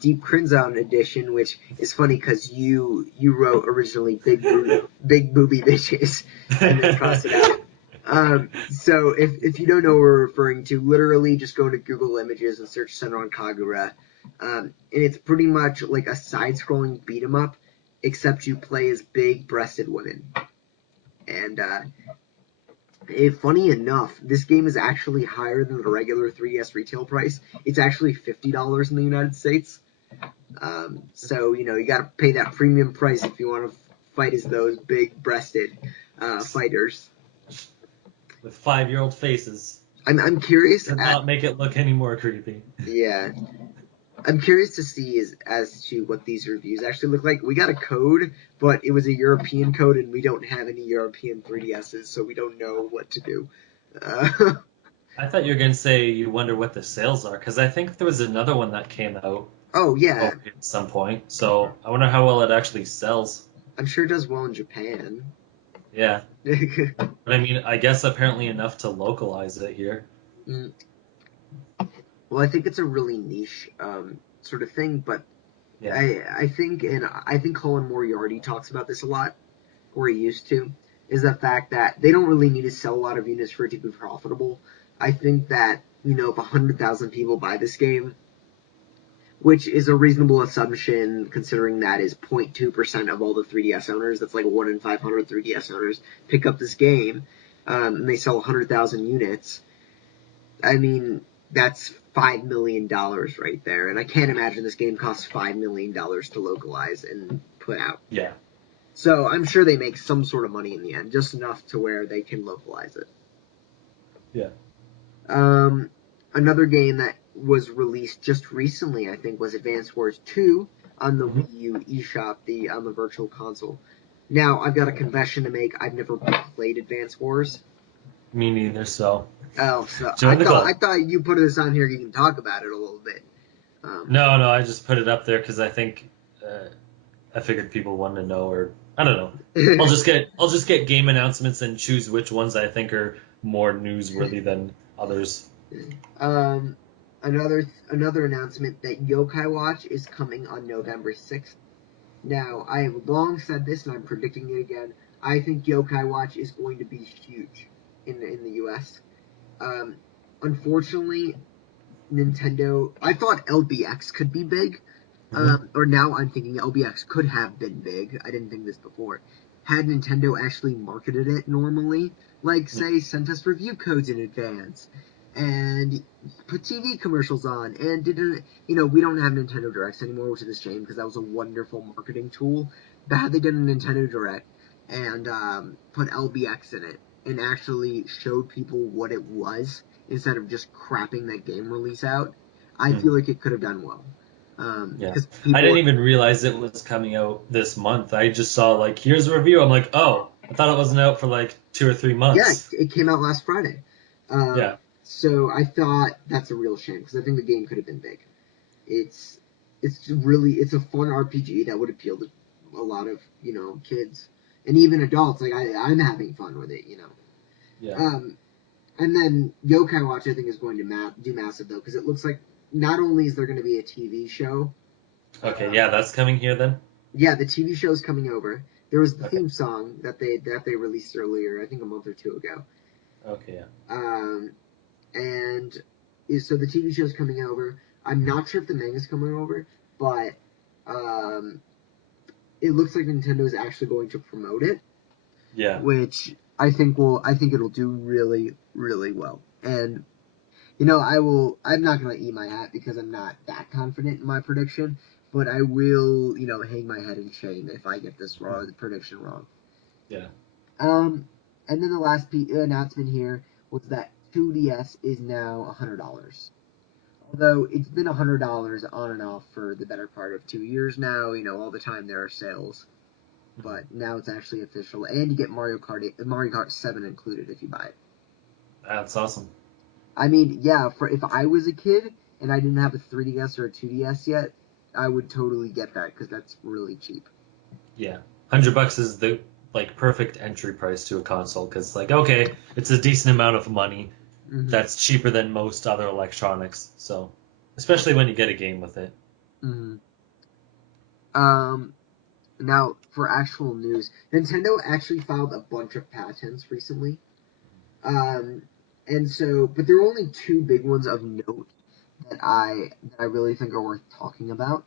Deep Crimson Edition, which is funny because you wrote originally big booby bitches and then crossed it out. So if you don't know what we're referring to, literally just go to Google Images and search Senran Kagura, and it's pretty much like a side-scrolling beat 'em up, except you play as big-breasted women. And funny enough, this game is actually higher than the regular 3DS retail price. It's actually $50 in the United States. So you got to pay that premium price if you want to fight as those big-breasted fighters. With 5-year-old faces. I'm curious. Does not make it look any more creepy. Yeah, I'm curious to see as to what these reviews actually look like. We got a code, but it was a European code, and we don't have any European 3DSs, so we don't know what to do. Uh, I thought you were going to say you wonder what the sales are, because I think there was another one that came out oh yeah, at some point. So I wonder how well it actually sells. I'm sure it does well in Japan. Yeah. But I mean, I guess apparently enough to localize it here. Mm. Well, I think it's a really niche sort of thing, but Yeah. I think Colin Moriarty talks about this a lot, or he used to, is the fact that they don't really need to sell a lot of units for it to be profitable. I think that if 100,000 people buy this game, which is a reasonable assumption considering that is 0.2% of all the 3DS owners, that's like 1 in 500 3DS owners pick up this game, and they sell 100,000 units. I mean, that's $5 million right there, and I can't imagine this game costs $5 million to localize and put out. Yeah. So I'm sure they make some sort of money in the end, just enough to where they can localize it. Yeah. Um, Another game that was released just recently, I think, was Advance Wars 2 on the Wii U eShop, on the Virtual Console. Now, I've got a confession to make. I've never played Advance Wars. Me neither, so Oh, so I join the thought club. I thought you put this on here. You can talk about it a little bit. No, I just put it up there because I think I figured people wanted to know, or I don't know. I'll just get game announcements and choose which ones I think are more newsworthy than others. um, another announcement that Yokai Watch is coming on November 6th. Now, I have long said this, and I'm predicting it again. I think Yokai Watch is going to be huge in the U.S. Um, Unfortunately, Nintendo. I thought LBX could be big, Mm-hmm. or now I'm thinking LBX could have been big. I didn't think this before. Had Nintendo actually marketed it normally, like say sent us review codes in advance, and put TV commercials on, and didn't we don't have Nintendo Directs anymore, which is a shame because that was a wonderful marketing tool. But had they done a Nintendo Direct and put LBX in it and actually showed people what it was instead of just crapping that game release out, I feel like it could have done well. Yeah. Because I people, didn't even realize it was coming out this month. I just saw like here's a review. I'm like, oh, I thought it wasn't out for like 2 or 3 yeah, months. it came out last Friday. Yeah. So I thought that's a real shame because I think the game could have been big. It's it's a fun RPG that would appeal to a lot of kids and even adults. Like I'm having fun with it. Yeah. And then Yokai Watch I think is going to do massive though because it looks like not only is there going to be a TV show. Okay, yeah, that's coming here then. Yeah, the TV show is coming over. There was the Okay. theme song that they released earlier, I think a month or two ago. Okay, yeah. Um, and so the TV show is coming over. I'm not sure if the manga's coming over, but um, it looks like Nintendo is actually going to promote it, Yeah. which I think it'll do really really well. And I'm not gonna eat my hat because I'm not that confident in my prediction, but I will hang my head in shame if I get this wrong, the prediction wrong. Yeah. Um, and then the last announcement here was that 2DS is now $100. Although it's been $100 on and off for the better part of 2 years now, all the time there are sales. Mhm. But now it's actually official, and you get Mario Kart 7 included if you buy it. That's awesome. I mean, yeah, for if I was a kid and I didn't have a 3DS or a 2DS yet, I would totally get that because that's really cheap. Yeah. $100 is the like perfect entry price to a console because like okay, it's a decent amount of money. Mm-hmm. That's cheaper than most other electronics. So, especially when you get a game with it. Mm-hmm. Um, Now, for actual news, Nintendo actually filed a bunch of patents recently. Um, but there are only two big ones of note that I really think are worth talking about.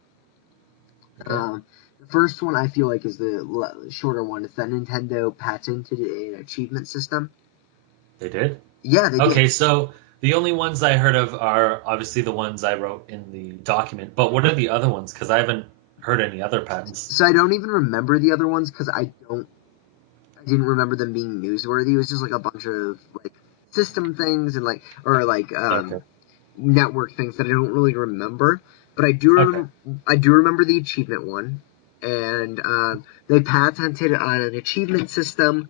Okay. The first one I feel like is the shorter one. It's that Nintendo patented an achievement system. They did? Yeah, they did. Okay, so the only ones I heard of are obviously the ones I wrote in the document, but what are the other ones? Because I haven't heard any other patents. So I don't even remember the other ones because I didn't remember them being newsworthy. It was just like a bunch of like system things and like or like Okay. network things that I don't really remember. But Okay. I do remember the achievement one, and they patented on an achievement system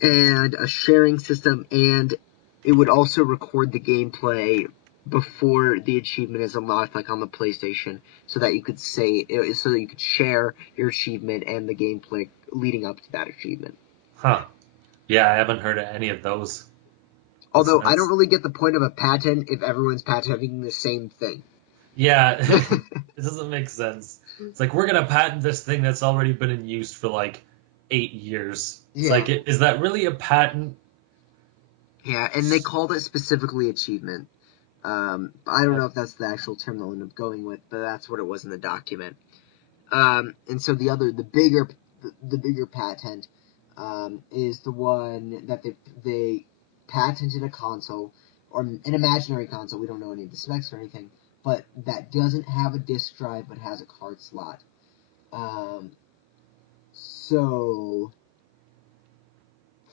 and a sharing system, and it would also record the gameplay before the achievement is unlocked, like on the PlayStation, so that you could so that you could share your achievement and the gameplay leading up to that achievement. Huh. Yeah, I haven't heard of any of those. That's Although I don't nuts. really get the point of a patent if everyone's patenting the same thing. Yeah, it doesn't make sense. It's like we're gonna patent this thing that's already been in use for like 8 years. It's Yeah, like, is that really a patent? yeah, and they called it specifically achievement. I don't Uh, know if that's the actual term they'll end up going with, but that's what it was in the document. And so the bigger patent, is the one that they patented a console or an imaginary console. We don't know any of the specs or anything, but that doesn't have a disk drive but has a card slot. Um, so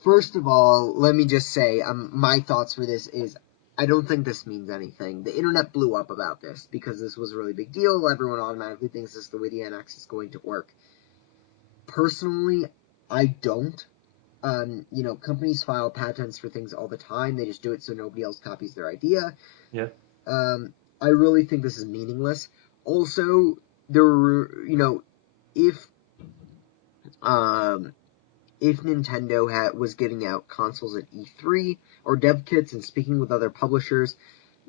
first of all, let me just say, my thoughts for this is I don't think this means anything. The internet blew up about this because this was a really big deal. Everyone automatically thinks this is the way the NX is going to work. Personally, I don't. Companies file patents for things all the time. They just do it so nobody else copies their idea. yeah. I really think this is meaningless. Also, if um, if Nintendo was giving out consoles at E3 or dev kits and speaking with other publishers,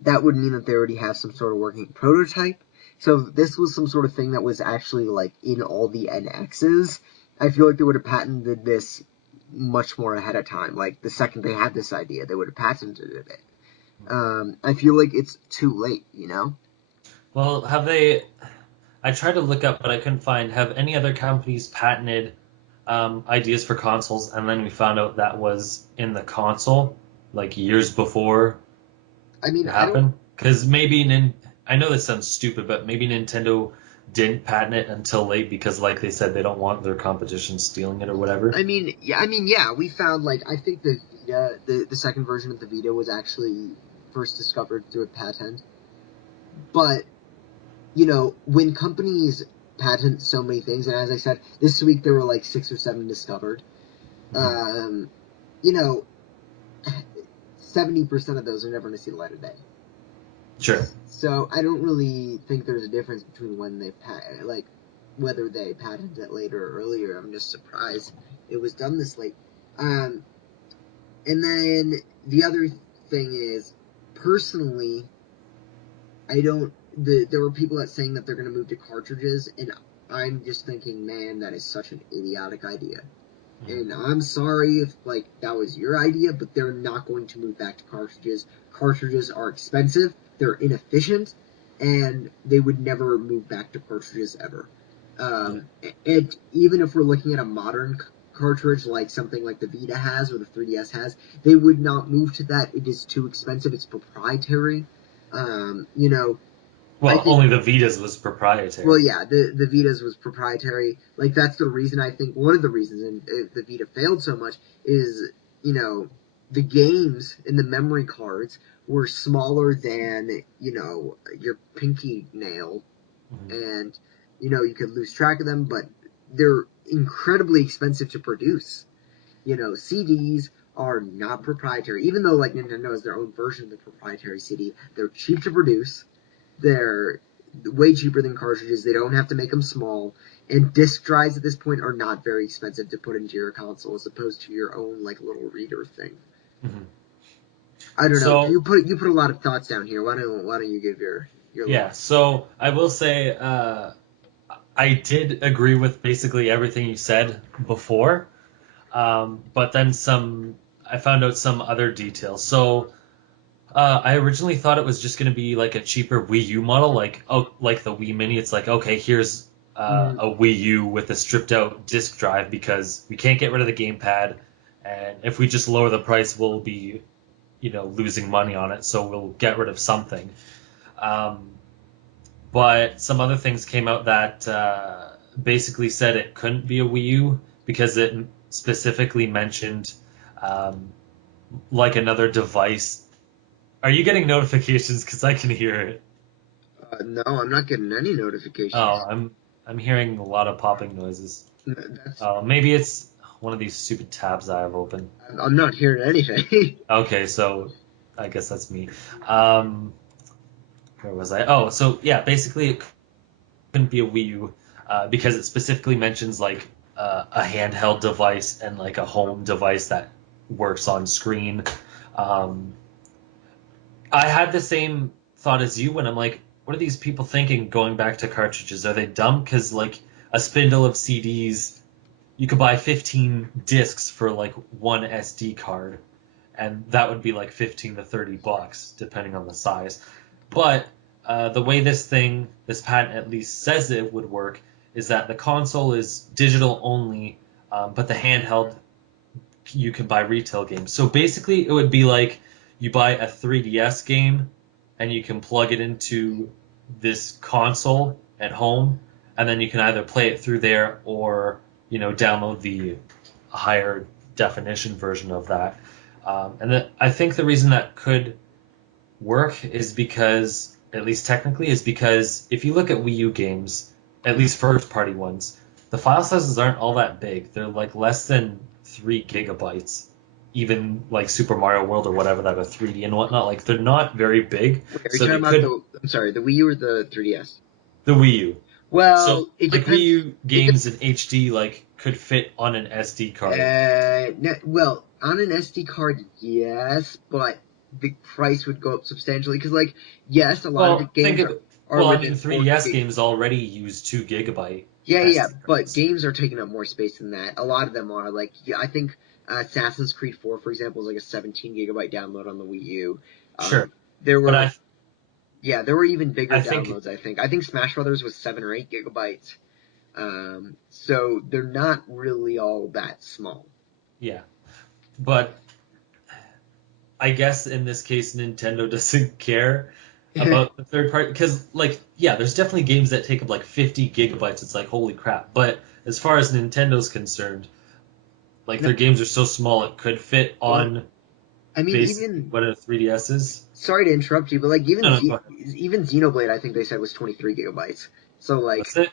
that would mean that they already have some sort of working prototype. So if this was some sort of thing that was actually like in all the NXs, I feel like they would have patented this much more ahead of time. Like the second they had this idea, they would have patented it. I feel like it's too late, you know? Well, have they? I tried to look up, but I couldn't find. Have any other companies patented ideas for consoles, and then we found out that was in the console, like years before I mean, it I don't. happened? Because I know this sounds stupid, but maybe Nintendo didn't patent it until late because, like they said, they don't want their competition stealing it or whatever. Yeah. We found like I think the Vita, the second version of the Vita was actually first discovered through a patent. But when companies patent so many things, and as I said, this week there were like 6 or 7 discovered. Hmm. Um, you know, 70% of those are never going to see the light of day. Sure. So I don't really think there's a difference between like whether they patented it later or earlier. I'm just surprised it was done this late. Um, and then the other thing is, personally, I don't. There were people that saying that they're going to move to cartridges, and I'm just thinking, man, that is such an idiotic idea. Hmm. And I'm sorry if like that was your idea, but they're not going to move back to cartridges. Cartridges are expensive, they're inefficient, and they would never move back to cartridges ever. Yeah. And even if we're looking at a modern cartridge like something like the Vita has or the 3DS has, they would not move to that. It is too expensive. It's proprietary. Um, you know, I Well, think only the Vitas was well, proprietary. yeah, the Vita's was proprietary. Like that's the reason I think one of the reasons the Vita failed so much is the games in the memory cards were smaller than your pinky nail, Hmm. and you could lose track of them, but they're incredibly expensive to produce. CDs are not proprietary, even though like Nintendo has their own version of the proprietary CD. They're cheap to produce, they're way cheaper than cartridges. They don't have to make them small. And disc drives at this point are not very expensive to put into your console as opposed to your own like little reader thing. Hmm. I don't know. So You put a lot of thoughts down here. Why don't you give your little yeah, so I will say I did agree with basically everything you said before, but then I found out some other details. So I originally thought it was just going to be like a cheaper Wii U model, like the Wii Mini. It's like, okay, here's mm, a Wii U with a stripped out disc drive because we can't get rid of the gamepad, and if we just lower the price, we'll be, losing money on it. So we'll get rid of something. Um, but some other things came out that basically said it couldn't be a Wii U because specifically mentioned um, like another device. Are you getting notifications? Because I can hear it. No, I'm not getting any Oh, notifications. I'm hearing a lot of popping noises. That's Maybe it's one of these stupid tabs I have open. I'm not hearing anything. Okay, so I guess that's me. Um, where was I? Oh, so yeah, basically it couldn't be a Wii U because it specifically mentions like a handheld device and like a home device that works on screen. Um, I had the same thought as you when I'm like, what are these people thinking going back to cartridges? Are they dumb? Because like a spindle of CDs, you could buy 15 discs for like one SD card, and that would be like 15 to 30 bucks depending on the size. But the way this patent at least says it would work, is that the console is digital only, but the handheld you can buy retail games. So basically, it would be like you buy a 3DS game and you can plug it into this console at home, and then you can either play it through there or download the higher definition version of that. I think the reason that could work is because, at least technically, is because if you look at Wii U games, at least first party ones, the file sizes aren't all that big. They're like less than 3 gigabytes. Even like Super Mario World or whatever that are 3D and whatnot, like they're not very big. Wait, are you So talking they about could the? I'm sorry, the Wii U or the 3DS? the Wii U. So Well, it like Wii depends. U games in HD like could fit on an SD card. Well, on an SD card, yes, but the price would go up substantially because, like, yes, a lot of the Well, think games of are well, I mean within 3DS 4 gig. games already use 2 gigabyte Yeah, SD but cards. games are taking up more space than that. A lot of them are like, yeah, I think Assassin's Creed 4, for example, is like a 17 gigabyte download on the Wii U. Sure. There But were, yeah, there were even bigger I think downloads. I think Smash Brothers was 7 or 8 gigabytes. So they're not really all that small. yeah. But I guess in this case, Nintendo doesn't care about the third party because, like, yeah, there's definitely games that take up like 50 gigabytes. It's like holy crap. But as far as Nintendo's concerned, like No, their games are so small it could fit well, on I mean, basically even what a 3DS is. sorry to interrupt you, but like No, no, go ahead. Even Xenoblade, I think they said was 23 gigabytes. So like, Was it?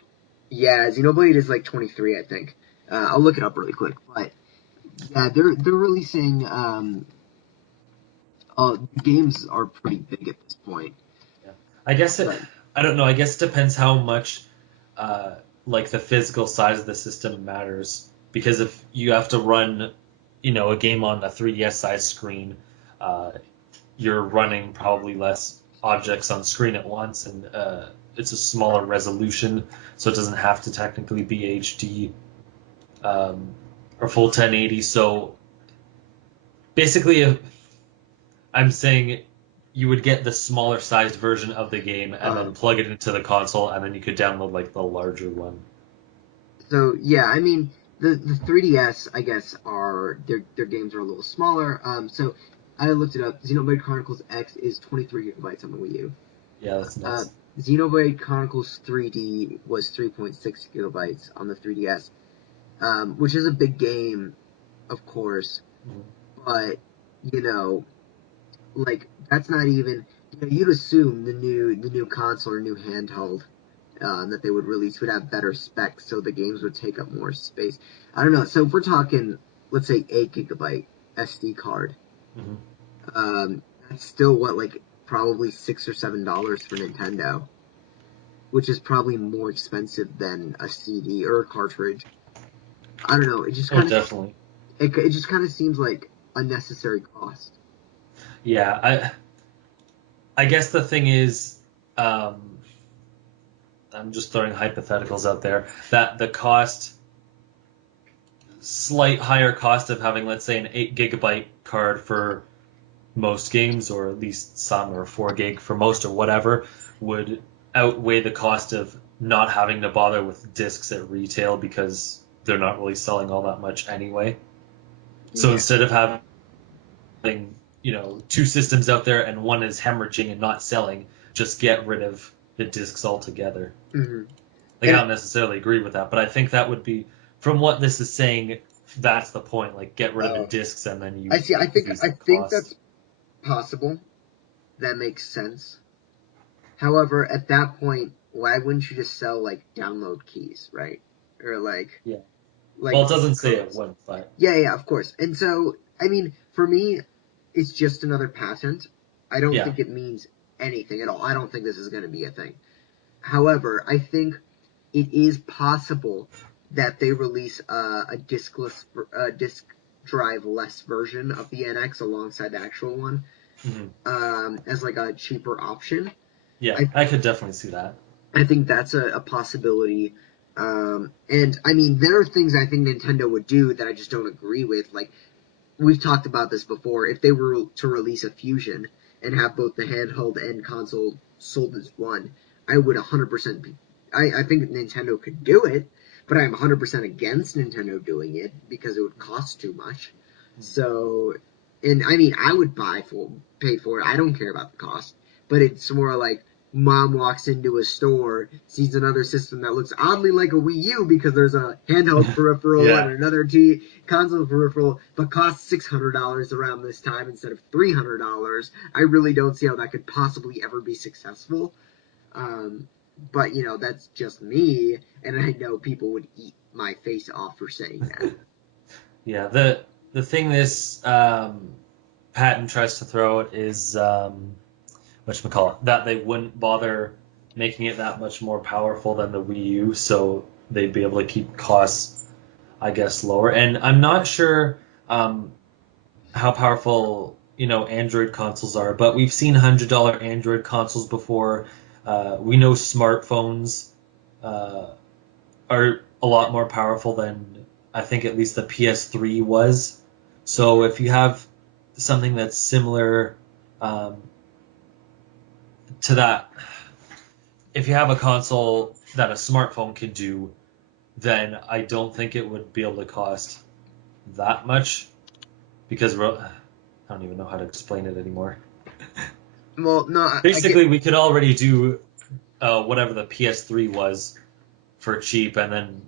yeah, Xenoblade is like 23, I think. I'll look it up really quick, but yeah, they're releasing games are pretty big at this point. Yeah. I guess it. But I don't know. I guess it depends how much, uh, like the physical size of the system matters. Because if you have to run, a game on a 3DS size screen, uh, you're running probably less objects on screen at once, and it's a smaller resolution, so it doesn't have to technically be HD or full 1080. So basically, if I'm saying you would get the smaller sized version of the game and then um, plug it into the console, and then you could download like the larger one. so yeah, I mean the 3DS, I guess, are their games are a little smaller. So I looked it up. Xenoblade Chronicles X is 23 gigabytes on the Wii U. Yeah, that's Uh, nuts. Xenoblade Chronicles 3D was 3.6 gigabytes on the 3DS, which is a big game, of course, Mhm. but you know, like that's not even. You'd assume the new console or new handheld that they would release would have better specs, so the games would take up more space. I don't know. So if we're talking, let's say 8 gigabyte SD card, Mhm. that's still what like probably $6 or $7 for Nintendo, which is probably more expensive than a CD or a cartridge. I don't know. Oh, definitely. It just kind of seems like unnecessary cost. Yeah, I guess the thing is, um, I'm just throwing hypotheticals out there that the slight higher cost of having, let's say, an 8 gigabyte card for most games, or at least some, or 4 gig for most, or whatever, would outweigh the cost of not having to bother with discs at retail because they're not really selling all that much anyway. So Yeah. instead of having, two systems out there and one is hemorrhaging and not selling, just get rid of the discs altogether. Hmm. Like, I And don't necessarily agree with that, but I think that would be, from what this is saying, that's the point. Like, get rid of the Oh, discs and then I you see. increase I the think cost. that's possible. That makes sense. However, at that point, why wouldn't you just sell like download keys, right? Or Yeah. Well, like it doesn't say it codes. wouldn't, but Yeah, yeah, of course. And so, I mean, for me, it's just another patent. I don't yeah. think it means anything at all. I don't think this is going to be a thing. However, I think it is possible that they release a diskless, disk drive less version of the NX alongside the actual one, Hmm. as like a cheaper option. Yeah, I I could definitely see that. I think that's a possibility. And I mean, there are things I think Nintendo would do that I just don't agree with. Like, we've talked about this before. If they were to release a Fusion and have both the handheld and console sold as one, I would 100% be. I think Nintendo could do it, but I'm 100% against Nintendo doing it because it would cost too much. So, and I mean, I would pay for it. I don't care about the cost, but it's more like mom walks into a store, sees another system that looks oddly like a Wii U because there's a handheld peripheral and Yeah. another console peripheral, but costs $600 around this time instead of $300. I really don't see how that could possibly ever be successful. But that's just me, and I know people would eat my face off for saying that. Yeah, the thing this patent tries to throw at is whatchamacallit, that they wouldn't bother making it that much more powerful than the Wii U, so they'd be able to keep costs, I guess, lower. And I'm not sure um, how powerful Android consoles are, but we've seen $100 Android consoles before. We know smartphones uh, are a lot more powerful than I think at least the PS3 was. So if you have something that's similar um, to that, if you have a console that a smartphone could do, then I don't think it would be able to cost that much because I don't even know how to explain it anymore. Well, no, I get, Basically, we could already do whatever the PS3 was for cheap, and then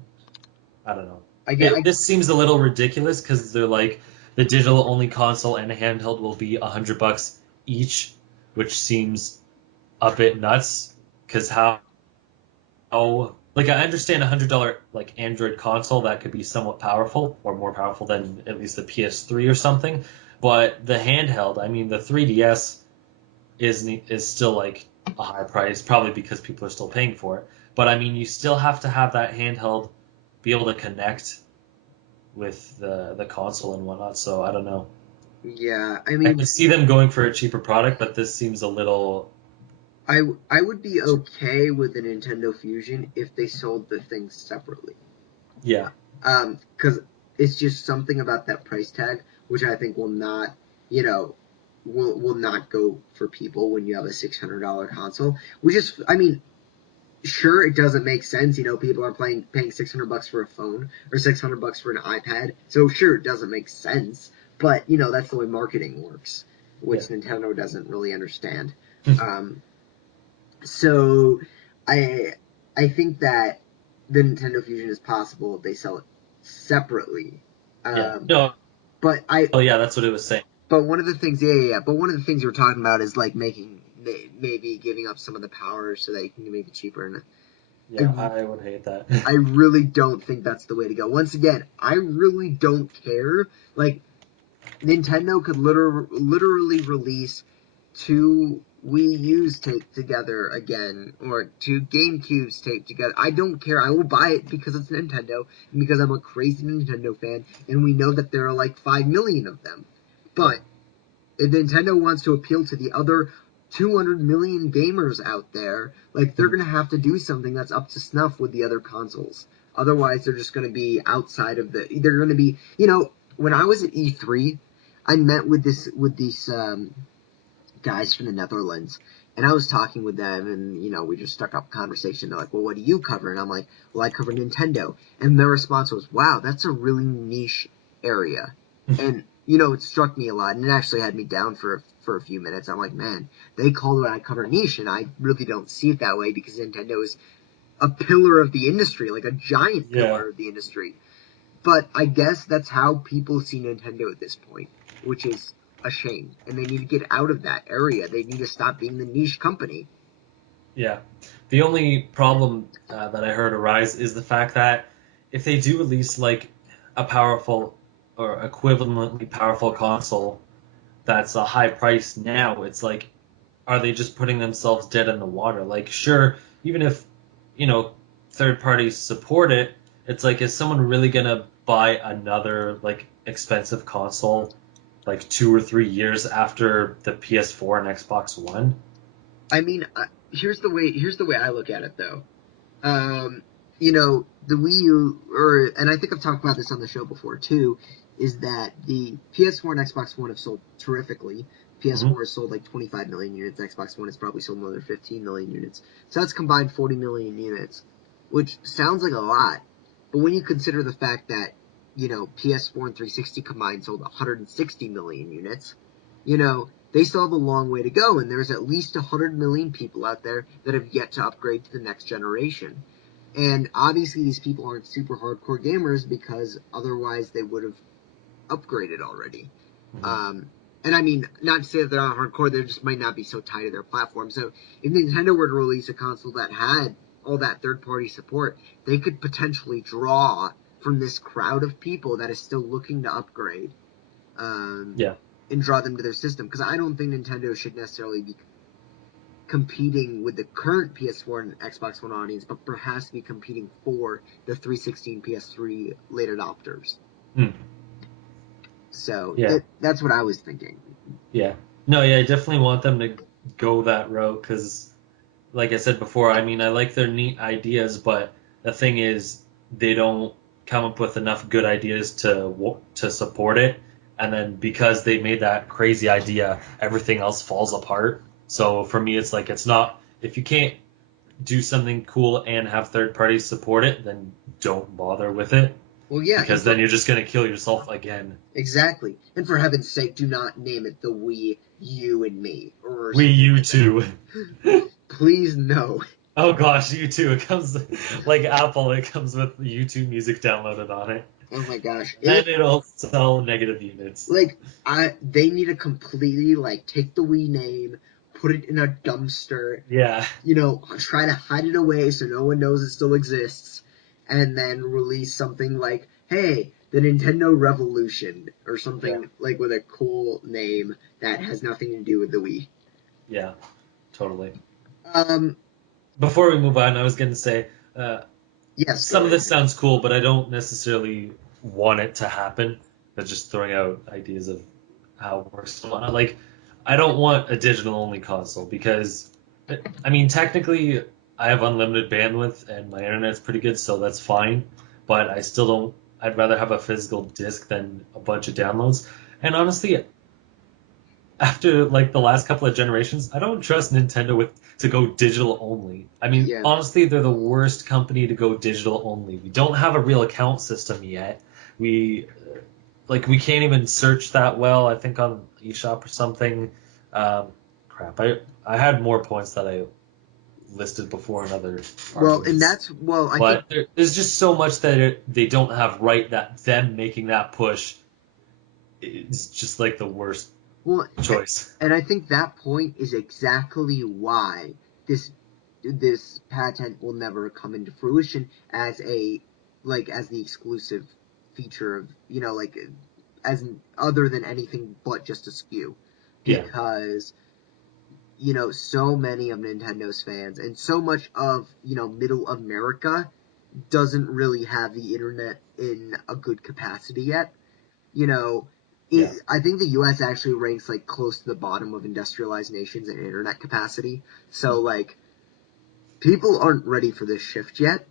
I don't know. I get, This seems a little ridiculous because they're like the digital only console and a handheld will be $100 each, which seems a bit nuts. Because like I understand $100 like Android console that could be somewhat powerful or more powerful than at least the PS3 or something, but the handheld, I mean the 3DS is still like a high price, probably because people are still paying for it. But I mean, you still have to have that handheld be able to connect with the console and whatnot. So I don't know. yeah. I I mean, could see them going for a cheaper product, but this seems a little. I would be okay with the Nintendo Fusion if they sold the things separately. Yeah, Because it's just something about that price tag, which I think will not, you know, will not go for people when you have a $600 console. Which is, I mean, sure, it doesn't make sense. People are paying $600 for a phone or $600 for an iPad. So sure, it doesn't make sense. But that's the way marketing works, which yeah, Nintendo doesn't really understand. Um, so I I think that the Nintendo Fusion is possible if they sell it separately. yeah. Um, No, but I oh yeah, that's what it was saying. but one of the things, yeah, yeah, yeah. But one of the things you were talking about is like maybe giving up some of the power so that you can make it cheaper. And Yeah, I would hate that. I really don't think that's the way to go. Once again, I really don't care. Like Nintendo could literally release two Wii U's taped together again, or two GameCubes taped together. I don't care. I will buy it because it's Nintendo, and because I'm a crazy Nintendo fan, and we know that there are like 5 million of them. Yeah, But if Nintendo wants to appeal to the other 200 million gamers out there, like they're gonna have to do something that's up to snuff with the other consoles. Otherwise, they're just gonna be outside of the. They're gonna be, when I was at E3, I met with these guys from the Netherlands, and I was talking with them, and we just struck up a conversation. They're like, "Well, what do you cover?" And I'm like, "Well, I cover Nintendo." And their response was, "Wow, that's a really niche area." And it struck me a lot, and it actually had me down for a few minutes. I'm like, "Man, they called what I cover niche, and I really don't see it that way because Nintendo is a pillar of the industry, like a giant yeah. pillar of the industry." But I guess that's how people see Nintendo at this point, which is a shame. And they need to get out of that area. They need to stop being the niche company. Yeah. The only problem that I heard arise is the fact that if they do release like a powerful or equivalently powerful console that's a high price now, it's like, are they just putting themselves dead in the water? Like, sure, even if, you know, third parties support it, it's like, is someone really gonna buy another like expensive console like 2 or 3 years after the PS4 and Xbox One? I mean, here's the way I look at it though. Um, the Wii U, and I think I've talked about this on the show before too, is that the PS4 and Xbox One have sold terrifically. Hmm. PS4 has sold like 25 million units. Xbox One has probably sold another 15 million units. So that's combined 40 million units, which sounds like a lot. But when you consider the fact that, PS4 and 360 combined sold 160 million units, they still have a long way to go, and there's at least 100 million people out there that have yet to upgrade to the next generation. And obviously, these people aren't super hardcore gamers because otherwise they would have upgraded already. Hmm. Um, and I mean, not to say that they're not hardcore, they just might not be so tied to their platform. So if Nintendo were to release a console that had all that third party support, they could potentially draw from this crowd of people that is still looking to upgrade, um, Yeah. and draw them to their system. Because I don't think Nintendo should necessarily be competing with the current PS4 and Xbox One audience, but perhaps be competing for the 360 and PS3 late adopters. Hmm. So Yeah. that's what I was thinking. Yeah. No, yeah, I definitely want them to go that route because, like I said before, I mean, I like their neat ideas, but the thing is, they don't come up with enough good ideas to support it, and then because they made that crazy idea, everything else falls apart. So for me, it's like it's not if you can't do something cool and have third parties support it, then don't bother with it Well, yeah, and because then you're just gonna kill yourself again. exactly. And for heaven's sake, do not name it the Wii You and Me or Wii something U like that. too. Please no. Oh gosh, you too. It comes like Apple. It comes with YouTube Music downloaded on it, Oh my gosh. and it'll sell negative units. Like they need to completely like take the Wii name, put it in a dumpster, Yeah, try to hide it away so no one knows it still exists, and then release something like, hey, the Nintendo Revolution, or yeah, something like with a cool name that has nothing to do with the Wii. yeah, totally. Um, Before we move on, I was going to say yes, go some of right this ahead. sounds cool, but I don't necessarily want it to happen. But just throwing out ideas of how it works. Like, I don't want a digital only console because, I mean, technically, I have unlimited bandwidth and my internet's pretty good, so that's fine. But I still don't. I'd rather have a physical disc than a bunch of downloads. And honestly, after like the last couple of generations, I don't trust Nintendo with to go digital only. I mean, Yeah. honestly, they're the worst company to go digital only. We don't have a real account system yet. We we can't even search that well. I think on eShop or something. Um, Crap, I had more points that I listed before in other Well, and arguments, I think, but there's just so much that they don't have right that them making that push is just like the worst well, choice. and I think that point is exactly why this this patent will never come into fruition as as the exclusive feature of, as other than anything but just a SKU, Yeah, because so many of Nintendo's fans and so much of middle America doesn't really have the internet in a good capacity yet. you know, yeah. I think the U.S. actually ranks like close to the bottom of industrialized nations in internet capacity. So Mm. like people aren't ready for this shift yet.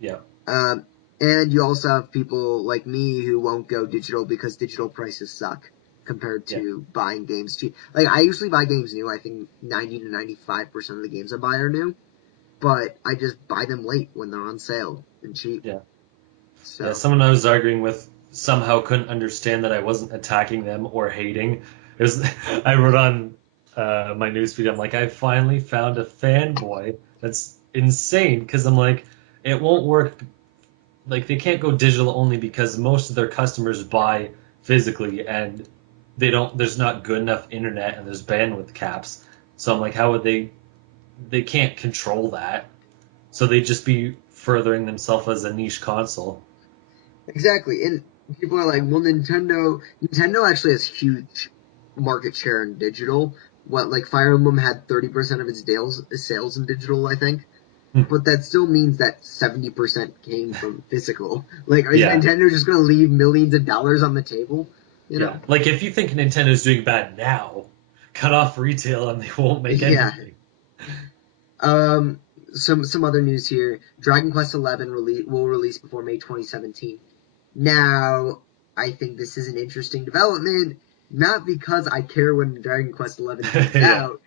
Yeah, Um, and you also have people like me who won't go digital because digital prices suck compared yeah, to buying games cheap. Like I usually buy games new. I think 90 to 95% of the games I buy are new, but I just buy them late when they're on sale and cheap. yeah, yeah. So Someone I was arguing with somehow couldn't understand that I wasn't attacking them or hating. It was I wrote on my newsfeed. I'm like, I finally found a fanboy that's insane because I'm like, it won't work like they can't go digital only because most of their customers buy physically and they don't there's not good enough internet and there's bandwidth caps. So I'm like, how would they can't control that. So they'd just be furthering themselves as a niche console. Exactly. And people are like, well, Nintendo actually has huge market share in digital. What, like Fire Emblem had 30% of its sales in digital, I think. But that still means that 70% came from physical. Like, is Yeah. Nintendo just going to leave millions of dollars on the table? You Yeah. know? Like if you think Nintendo's doing bad now, cut off retail and they won't make Yeah. anything. Um, some other news here. Dragon Quest XI will release before May 2017. Now, I think this is an interesting development, not because I care when Dragon Quest XI comes Yeah. out,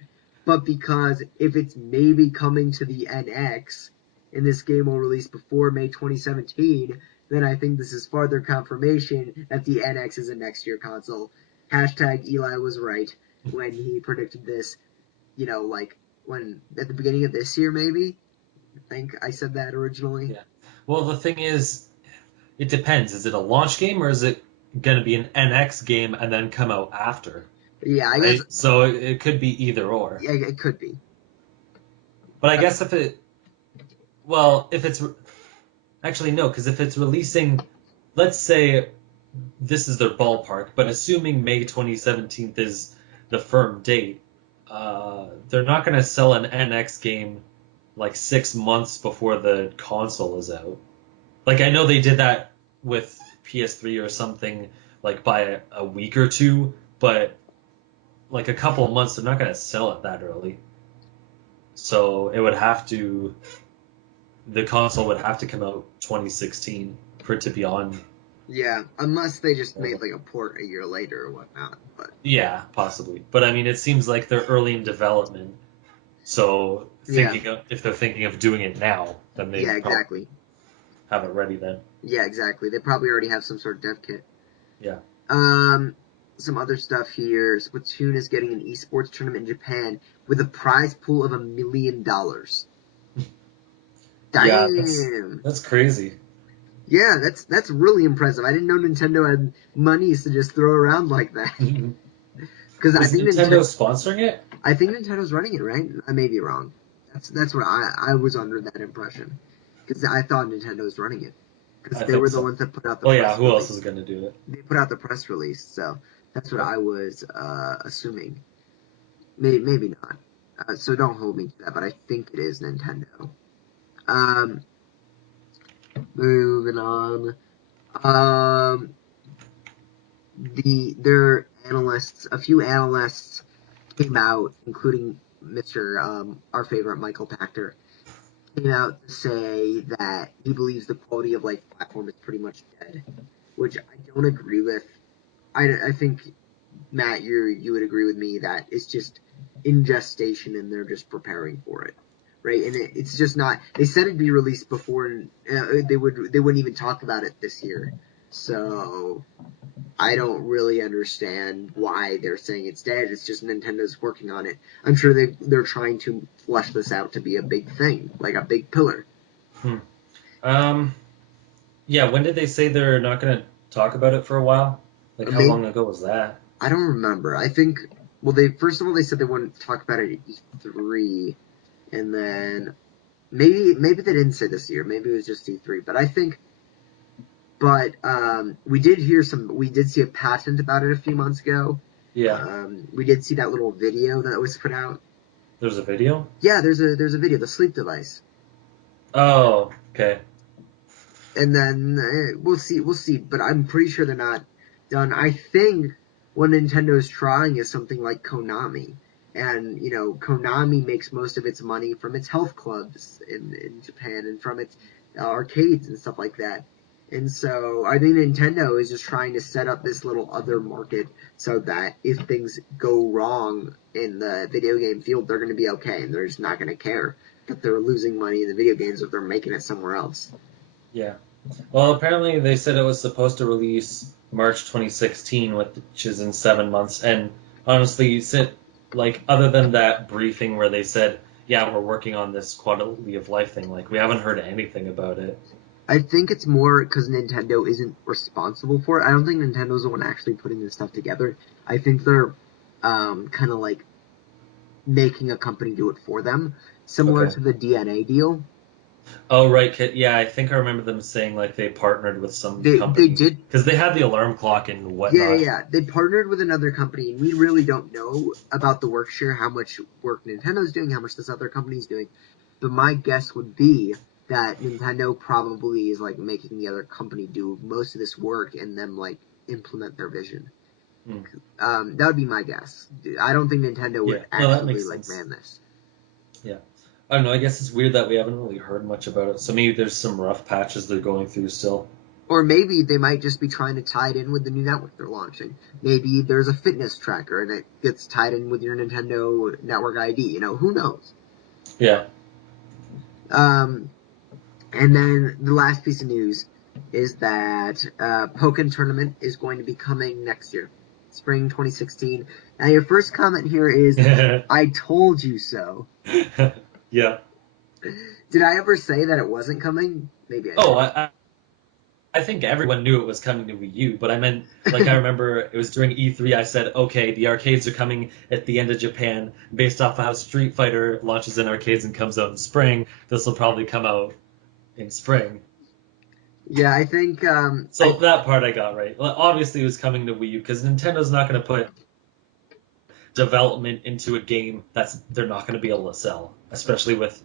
but because if it's maybe coming to the NX, and this game will release before May 2017, then I think this is further confirmation that the NX is a next year console. Hashtag Eli was right when he predicted this, like when at the beginning of this year, maybe. I think I said that originally. Yeah. Well, the thing is, it depends. Is it a launch game or is it going to be an NX game and then come out after? Yeah, I guess. Right? So it could be either or. Yeah, it could be. But I guess well, if it's actually no, because if it's releasing, let's say this is their ballpark, but assuming May 2017 is the firm date, they're not going to sell an NX game like 6 months before the console is out. Like I know they did that with PS3 or something, like by a week or two, but like a couple of months, they're not going to sell it that early. So it would have to, the console would have to come out 2016 for it to be on. Yeah, unless they just made like a port a year later or whatnot. But Yeah, possibly. But I mean, it seems like they're early in development. So yeah, if they're thinking of doing it now, then they yeah, probably exactly. have it ready then. Yeah, exactly. They probably already have some sort of dev kit. Yeah. Um, some other stuff here. Splatoon is getting an esports tournament in Japan with a prize pool of $1 million. Yeah, Damn. that's crazy. Yeah, that's really impressive. I didn't know Nintendo had monies to just throw around like that. Because Is Nintendo sponsoring it? I think Nintendo's running it, right? I may be wrong. That's what I was under that impression. Because I thought Nintendo was running it. Because I they think were the so. ones that put out the Well, yeah, press who else is release. going to do it? They put out the press release, so that's what Yep. I was assuming. Maybe not. So don't hold me to that, but I think it is Nintendo. Um, moving on. Um, their analysts, a few analysts came out, including Mr. Our favorite Michael Pachter, came out to say that he believes the quality of life platform is pretty much dead, which I don't agree with. I think Matt, you would agree with me that it's just in gestation and they're just preparing for it, right? And it's just not. They said it'd be released before, and they wouldn't even talk about it this year. So I don't really understand why they're saying it's dead. It's just Nintendo's working on it. I'm sure they're trying to flesh this out to be a big thing, like a big pillar. Hmm. Um, yeah, when did they say they're not going to talk about it for a while? Like, how Maybe long ago was that? I don't remember. I think well, they first of all they said they wouldn't talk about it at E3, and then maybe they didn't say this year. Maybe it was just E3. But I think, but we did hear some. We did see a patent about it a few months ago. Yeah, We did see that little video that was put out. there's a video? Yeah, there's a video, the sleep device, Oh, okay. and then we'll see. But I'm pretty sure they're not done. I think what Nintendo's trying is something like Konami, and Konami makes most of its money from its health clubs in Japan and from its arcades and stuff like that. And so I think Nintendo is just trying to set up this little other market so that if things go wrong in the video game field, they're going to be okay and they're just not going to care that they're losing money in the video games if they're making it somewhere else. Yeah. Well, apparently they said it was supposed to release March 2016, which is in 7 months. And honestly, like other than that briefing where they said, "Yeah, we're working on this quality of life thing," like we haven't heard anything about it. I think it's more because Nintendo isn't responsible for it. I don't think Nintendo's the one actually putting this stuff together. I think they're kind of like making a company do it for them, similar Okay. to the DNA deal. Oh, right. Yeah, I think I remember them saying like they partnered with some They company did, because they had the alarm clock and yeah, yeah, whatnot. yeah. They partnered with another company, and we really don't know about the work share, how much work Nintendo's doing, how much this other company's doing. But my guess would be that Nintendo probably is like making the other company do most of this work and then like implement their vision. Hmm. That would be my guess. I don't think Nintendo Yeah. would No, that actually makes like sense. man this. Yeah. I don't know. I guess it's weird that we haven't really heard much about it. So maybe there's some rough patches they're going through still. Or maybe they might just be trying to tie it in with the new network they're launching. Maybe there's a fitness tracker and it gets tied in with your Nintendo Network ID. Who knows? Yeah. Um, and then the last piece of news is that Pokken Tournament is going to be coming next year, spring 2016. Now, your first comment here is, I told you so. Yeah. Did I ever say that it wasn't coming? Maybe I Oh, did. I think everyone knew it was coming to Wii U, but I meant, like, I remember it was during E3, I said, okay, the arcades are coming at the end of Japan. Based off of how Street Fighter launches in arcades and comes out in spring, this will probably come out in spring. Yeah, I think So that part I got right. Well, obviously, it was coming to Wii U because Nintendo's not going to put development into a game they're not going to be able to sell, especially with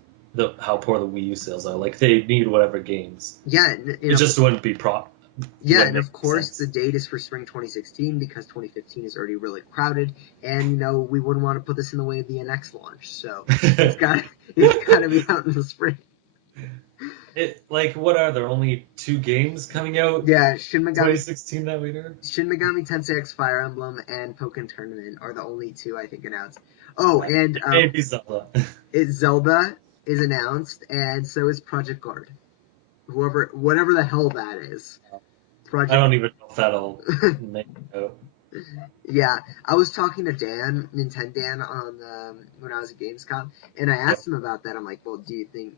how poor the Wii U sales are. Like, they need whatever games. yeah, It just wouldn't be yeah, wouldn't and make of course the sense. date is for spring 2016 because 2015 is already really crowded, and we wouldn't want to put this in the way of the NX launch, so it's got it's got to be out in the spring. Like, what are there? Only two games coming out Yeah, 2016 that we know? Shin Megami Tensei X Fire Emblem and Pokken Tournament are the only two I think announced. Oh, and Maybe Zelda. Zelda is announced, and so is Project Guard. Whatever the hell that is, I Project. don't even know if that'll make it out. Yeah, I was talking to Nintendo Dan, on when I was at Gamescom, and I Yep. asked him about that. I'm like, well, do you think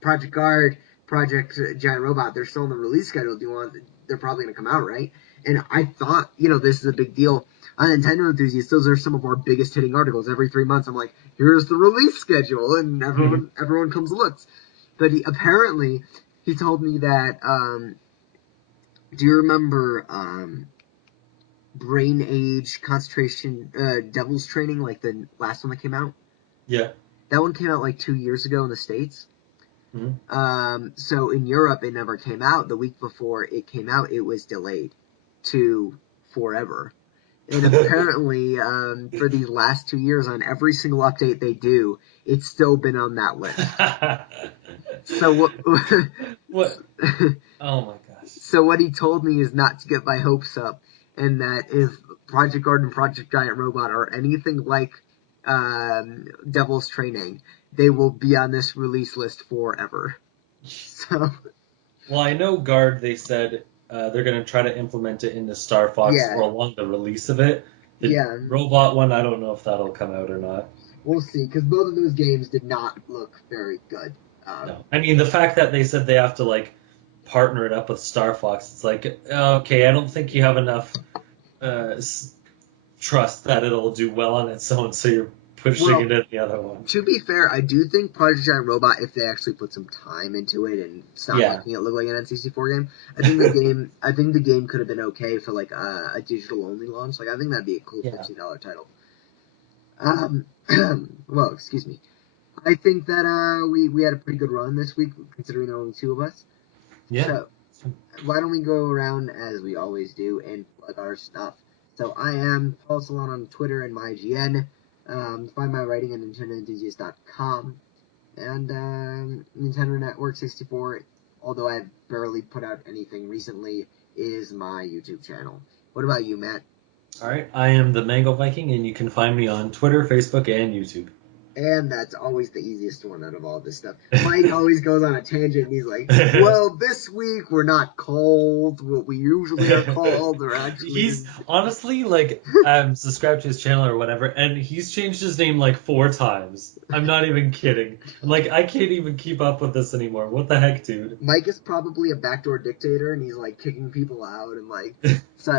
Project Guard, Project Giant Robot, they're still on the release schedule? Do you want? They're probably going to come out, right? And I thought, this is a big deal. On Nintendo Enthusiasts, those are some of our biggest hitting articles. Every 3 months, I'm like, here's the release schedule, and everyone comes and looks. But apparently he told me that. Do you remember Brain Age Concentration Devil's Training, like the last one that came out? Yeah. That one came out like 2 years ago in the States. Mhm. So in Europe, it never came out. The week before it came out, it was delayed to forever. And apparently, for these last 2 years, on every single update they do, it's still been on that list. So what? What? Oh my gosh. So what he told me is not to get my hopes up, and that if Project Guard and Project Giant Robot are anything like Devil's Training, they will be on this release list forever. So Well, I know Guard, they said they're going to try to implement it into Star Fox or yeah, along the release of it. The yeah, robot one, I don't know if that'll come out or not. we'll see. Because both of those games did not look very good. No. I mean, the fact that they said they have to, like, partner it up with Star Fox, it's like, okay, I don't think you have enough uh, trust that it'll do well on its own, so you're pushing Well, it in the other one. to be fair, I do think Project Giant Robot, if they actually put some time into it and stop Yeah. making it look like an N64 game, I think the game could have been okay for like a digital only launch. Like I think that'd be a cool Yeah. $15 title. Um, well, excuse me. I think that we had a pretty good run this week, considering there are only two of us. Yeah. So why don't we go around as we always do and plug our stuff? So I am Paul Salon on Twitter and my IGN. Find my writing at NintendoEnthusiast.com. And Nintendo Network 64, although I've barely put out anything recently, is my YouTube channel. What about you, Matt? All right. I am the Mango Viking, and you can find me on Twitter, Facebook, and YouTube. And that's always the easiest one out of all this stuff. Mike always goes on a tangent and he's like, well, this week we're not called what we usually are called. Or actually, He's honestly like I'm subscribed to his channel or whatever, and he's changed his name like 4 times. I'm not even kidding. I'm like, I can't even keep up with this anymore. What the heck, dude? Mike is probably a backdoor dictator and he's like kicking people out and like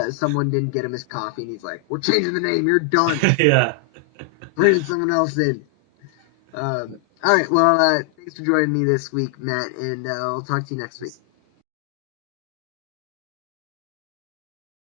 someone didn't get him his coffee and he's like, we're changing the name, you're done. Yeah. Bring someone else in. All right, well, thanks for joining me this week, Matt, and I'll talk to you next week.